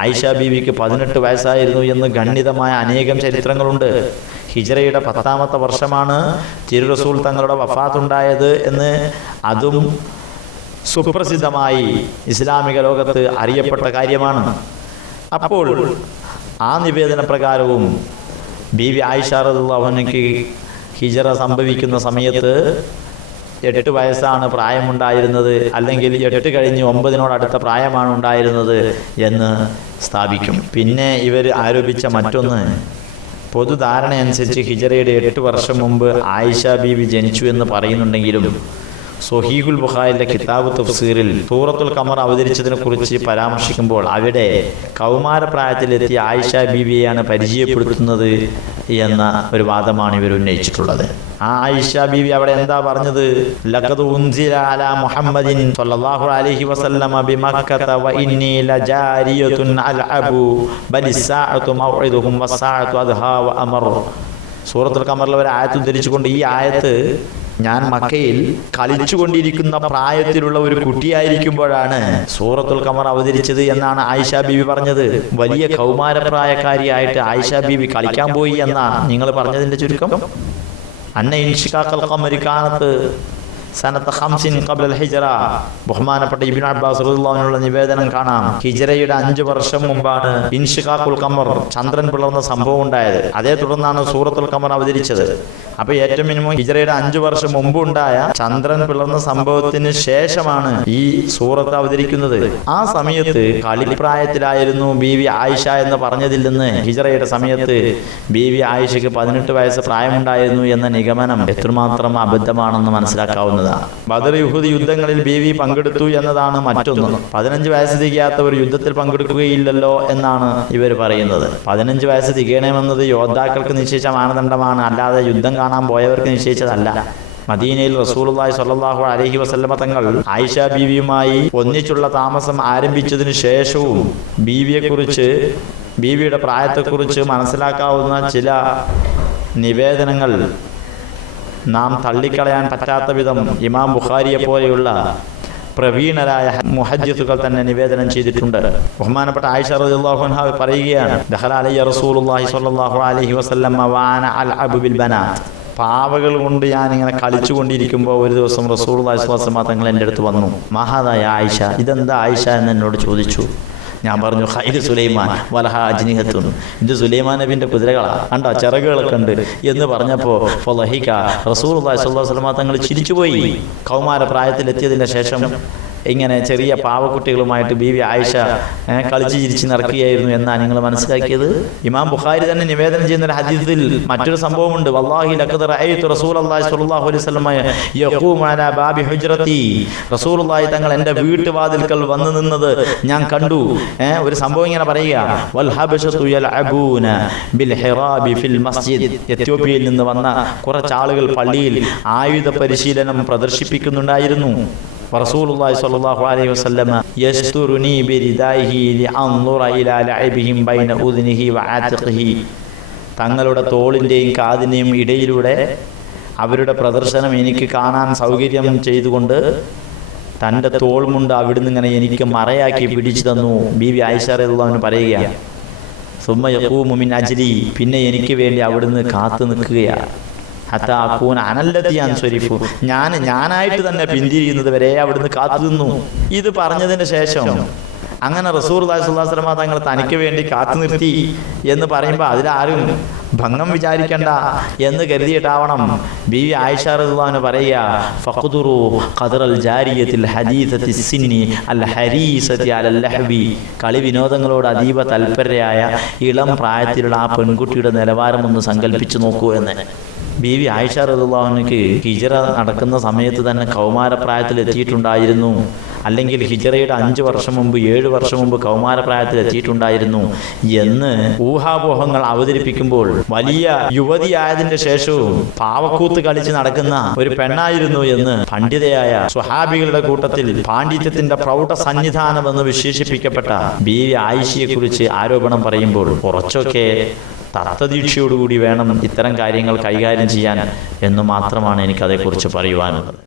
ആയിഷ ബീവിക്ക് 18 വയസ്സായിരുന്നു എന്ന് ഗണ്യതമായ അനേകം ചരിത്രങ്ങളുണ്ട്. ഹിജ്റയുടെ 10ാമത്തെ വർഷമാണ് തിരു റസൂൽ തങ്ങളുടെ വഫാത്തുണ്ടായത് എന്ന് അതും സുപ്രസിദ്ധമായി ഇസ്ലാമിക ലോകത്ത് അറിയപ്പെട്ട കാര്യമാണ്. അപ്പോൾ ആ നിവേദന പ്രകാരവും ബീവി ആയിഷ റളിയല്ലാഹു അൻഹയ്ക്ക് ഹിജ്റ സംഭവിക്കുന്ന സമയത്ത് 8 വയസ്സാണ് പ്രായമുണ്ടായിരുന്നത്, അല്ലെങ്കിൽ 8 കഴിഞ്ഞ് 9 പ്രായമാണ് ഉണ്ടായിരുന്നത് എന്ന് സ്ഥാപിക്കും. പിന്നെ ഇവർ ആരോപിച്ച മറ്റൊന്ന്, പൊതുധാരണയനുസരിച്ച് ഹിജ്റയുടെ 8 വർഷം മുമ്പ് ആയിഷ ബീവി ജനിച്ചു എന്ന് പറയുന്നുണ്ടെങ്കിലും സ്വഹീഹുൽ ബുഖാരിയിലെ കിതാബ് തഫ്സീറിൽ സൂറത്തുൽ ഖമർ അവതരിച്ചതിനെ കുറിച്ച് പരാമർശിക്കുമ്പോൾ അവിടെ കൗമാരപ്രായത്തിലെത്തിയ ആയിഷ ബീവിയെയാണ് പരിചയപ്പെടുത്തുന്നത് എന്ന ഒരു വാദമാണ് ഇവർ ഉന്നയിച്ചിട്ടുള്ളത്. ആ ആയിഷ ബീവി അവിടെ എന്താ പറഞ്ഞത്? ലഖദ് ഉൻസില അലാ മുഹമ്മദിൻ സ്വല്ലല്ലാഹു അലൈഹി വസല്ലമ ബിമക്കത വ ഇന്നി ലജാരിയതുൻ അൽഅബു ബലിസ്സാഅതു മൗഇദുഹും വസ്സാഅതു അദ്ഹാ വ അമർ. സൂറത്തുൽ ഖമറിലെ ഒരു ആയത്ത് ഉദ്ധരിച്ചുകൊണ്ട്, ഈ ആയത്ത് ഞാൻ മക്കയിൽ കളിച്ചുകൊണ്ടിരിക്കുന്ന പ്രായത്തിലുള്ള ഒരു കുട്ടിയായിരിക്കുമ്പോഴാണ് സൂറത്തുൽ ഖമർ അവതരിച്ചത് എന്നാണ് ആയിഷ ബീവി പറഞ്ഞത്. വലിയ കൗമാരപ്രായക്കാരിയായിട്ട് ആയിഷ ബീവി കളിക്കാൻ പോയി എന്നാ നിങ്ങൾ പറഞ്ഞതിന്റെ ചുരുക്കം. അന്ന ഇൻഷിഖാഖൽ ഖമരി കാനത്ത് സനത 50 ഖബ്ല ഹിജ്റ. ബഹുമാനപ്പെട്ട ഇബ്നു അബ്ബാസ് റളിയല്ലാഹു അൻഹുവിന്റെ നിവേദനം കാണാം. ഹിജ്റയുടെ 5 വർഷം മുമ്പാണ് ഇൻഷിഖാഖുൽ ഖമർ, ചന്ദ്രൻ പിളർന്ന സംഭവം ഉണ്ടായത്. അതേ തുടർന്നാണ് സൂറത്തുൽ ഖമർ അവതരിച്ചത്. അപ്പോൾ ഏറ്റവും മിനിമം ഹിജ്റയുടെ 5 വർഷം മുമ്പുണ്ടായ ചന്ദ്രൻ പിളർന്ന സംഭവത്തിന് ശേഷമാണ് ഈ സൂറത്ത് അവതരിക്കുന്നത്. ആ സമയത്ത് കളിപ്രായത്തിലായിരുന്നു ബീവി ആയിഷ എന്ന് പറഞ്ഞതിൽ നിന്ന് ഹിജ്റയുടെ സമയത്ത് ബീവി ആയിഷയ്ക്ക് 18 വയസ്സ് പ്രായമുണ്ടായിരുന്നു എന്ന നിഗമനം എത്രമാത്രം അബദ്ധമാണെന്ന് മനസ്സിലാക്കാവുന്നതാണ്. ബദർ യുഹൂദ് യുദ്ധങ്ങളിൽ ബീവി പങ്കെടുത്തു എന്നതാണ് മറ്റൊന്ന്. 15 വയസ്സ് തികയാത്തവർ യുദ്ധത്തിൽ പങ്കെടുക്കുകയില്ലല്ലോ എന്നാണ് ഇവർ പറയുന്നത്. 15 വയസ്സ് തികയണമെന്നത് യോദ്ധാക്കൾക്ക് നിശ്ചയിച്ച മാനദണ്ഡമാണ്, അല്ലാതെ യുദ്ധം കാണാൻ പോയവർക്ക് നിശ്ചയിച്ചതല്ല. മദീനയിൽ റസൂലുള്ളാഹി സ്വല്ലല്ലാഹു അലൈഹി വസല്ലമ തങ്ങൾ ആയിഷ ബീവിയുമായി ഒന്നിച്ചുള്ള താമസം ആരംഭിച്ചതിനു ശേഷവും ബീവിയുടെ പ്രായത്തെക്കുറിച്ച് മനസ്സിലാക്കാവുന്ന ചില നിവേദനങ്ങൾ നാം തള്ളിക്കളയാൻ പറ്റാത്ത വിധം ഇമാം ബുഖാരിയെ പോലെയുള്ള പ്രവീണരായ മുഹദ്ദിസുകൾ തന്നെ നിവേദനം ചെയ്തിട്ടുണ്ട്. ബഹുമാനപ്പെട്ട ആയിഷ റളിയല്ലാഹു അൻഹ പറയുകയാണ്, ദഖല അലയ്യ റസൂലുള്ളാഹി സ്വല്ലല്ലാഹു അലൈഹി വസല്ലം വഅന അൽഅബു ബിൽ ബനാത്ത്. പാവകൾ കൊണ്ട് ഞാനിങ്ങനെ കളിച്ചുകൊണ്ടിരിക്കുമ്പോൾ ഒരു ദിവസം റസൂലുള്ളാഹി സ്വല്ലല്ലാഹു അലൈഹി വസല്ലം തങ്ങൾ എൻ്റെ അടുത്ത് വന്നു. മഹാദായ ആയിഷ, ഇതെന്താ ആയിഷ എന്ന് എന്നോട് ചോദിച്ചു. ഞാൻ പറഞ്ഞു, ഖൈദ് സുലൈമാൻ വലഹ അജ്നിഹത്തുൻ, ഇത് സുലൈമാൻ നബിൻ്റെ കുതിരകളാണ്, കണ്ടോ ചിറകുകളൊക്കെ ഉണ്ട് എന്ന് പറഞ്ഞപ്പോൾ ഫളഹിക റസൂലുള്ളാഹി സ്വല്ലല്ലാഹു അലൈഹി വസല്ലം തങ്ങൾ ചിരിച്ചുപോയി. കൗമാര പ്രായത്തിലെത്തിയതിൻ്റെ ശേഷം ഇങ്ങനെ ചെറിയ പാവക്കുട്ടികളുമായിട്ട് ബീവി ആയിഷ കളിച്ച് ചിരിച്ച് നടക്കുകയായിരുന്നു എന്നാണ് നിങ്ങൾ മനസ്സിലാക്കിയത്. ഇമാം ബുഖാരി തന്നെ നിവേദനം ചെയ്യുന്ന ഒരു ഹദീസിൽ മറ്റൊരു സംഭവമുണ്ട്. വല്ലാഹി ലഖദ് റഅയ്തു റസൂലുള്ളാഹി സ്വല്ലല്ലാഹു അലൈഹി വസല്ലം യഖൂമു അലാ ബാബി ഹുജ്റതി, റസൂലുള്ളാഹി തങ്ങൾ എൻ്റെ വീട്ടുവാതിൽക്കൽ വന്നു നിന്നത് ഞാൻ കണ്ടു. ഒരു സംഭവം ഇങ്ങനെ പറയുക, വൽ ഹബശതു യൽഅബൂന ബിൽ ഹിറാബി ഫിൽ മസ്ജിദ്, എത്യോപ്യയിൽ നിന്ന് വന്ന കുറച്ച് ആളുകൾ പള്ളിയിൽ ആയുധ പരിശീലനം പ്രദർശിപ്പിക്കുന്നുണ്ടായിരുന്നു. റസൂലുള്ളാഹി സ്വല്ലല്ലാഹു അലൈഹി വസല്ലം യസ്തുറുനി ബിരിദായിഹി ലിഅൻദുറ ഇലാ ലഅബിഹിം ബൈന ഉദ്നിഹി വആതിഖിഹി, തങ്ങളുടെ തോളിൻ്റെയും കാതിൻ്റെയും ഇടയിലൂടെ അവരുടെ പ്രദർശനം എനിക്ക് കാണാൻ സൗകര്യം ചെയ്തുകൊണ്ട് തൻ്റെ തോൾമുണ്ട് അവിടുന്ന് ഇങ്ങനെ എനിക്ക് മറയാക്കി പിടിച്ചു തന്നു. ബീവി ആയിഷ റളിയല്ലാഹു പറയുകയാണ്, സുമ്മ യഖൂമു മിൻ അജ്ലി, പിന്നെ എനിക്ക് വേണ്ടി അവിടുന്ന് കാത്തു നിൽക്കുകയാണ്. ഹത്താ അകൂന അനല്ലതി അൻസരിഫു, ഞാനായിട്ട് തന്നെ പിന്തിരിയുന്നത് വരെ അവിടുന്ന് കാത്തു നിന്നു. ഇത് പറഞ്ഞതിന് ശേഷം അങ്ങനെ റസൂലുള്ളാഹി സ്വല്ലല്ലാഹു അലൈഹി വസല്ലം തങ്ങൾ തനിക്ക് വേണ്ടി കാത്തു നിർത്തി എന്ന് പറയുമ്പോൾ അതിലാരും ഭംഗം വിചാരിക്കണ്ട എന്ന് കരുതിയിട്ടാവണം ബീവി ആയിഷ റളിയല്ലാഹു അൻഹ പറയുക, ഫഖ്ദുറു ഖദറൽ ജാരിയത്തിൽ ഹദീസത്തി സിന്നി അൽ ഹരീസത്തി അലൽ ലഹബി, കളി വിനോദങ്ങളോട് അതീവ തൽപരയായ ഇളം പ്രായത്തിലുള്ള ആ പെൺകുട്ടിയുടെ നിലവാരം ഒന്ന് സങ്കല്പിച്ചു നോക്കൂ എന്ന്. ബീവി ആയിഷ റളിയല്ലാഹു അൻഹയ്ക്ക് ഹിജ്റ നടക്കുന്ന സമയത്ത് തന്നെ കൗമാരപ്രായത്തിൽ എത്തിയിട്ടുണ്ടായിരുന്നു. അല്ലെങ്കിൽ ഹിജ്റയുടെ 5 വർഷം മുമ്പ് 7 വർഷം മുമ്പ് കൗമാരപ്രായത്തിൽ എത്തിയിട്ടുണ്ടായിരുന്നു എന്ന് ഊഹാപോഹങ്ങൾ അവതരിപ്പിക്കുമ്പോൾ വലിയ യുവതിയായതിന്റെ ശേഷവും പാവക്കൂത്ത് കളിച്ച് നടക്കുന്ന ഒരു പെണ്ണായിരുന്നു എന്ന് പണ്ഡിതയായ സ്വഹാബികളുടെ കൂട്ടത്തിൽ പാണ്ഡിത്യത്തിന്റെ പ്രൗഢ സന്നിധാനമെന്ന് വിശേഷിപ്പിക്കപ്പെട്ട ബീവി ആയിഷയെ കുറിച്ച് ആരോപണം പറയുമ്പോൾ കുറച്ചൊക്കെ തത്വദീക്ഷയോടുകൂടി വേണം ഇത്തരം കാര്യങ്ങൾ കൈകാര്യം ചെയ്യാൻ എന്ന് മാത്രമാണ് എനിക്കതേക്കുറിച്ച് പറയുവാനുള്ളത്.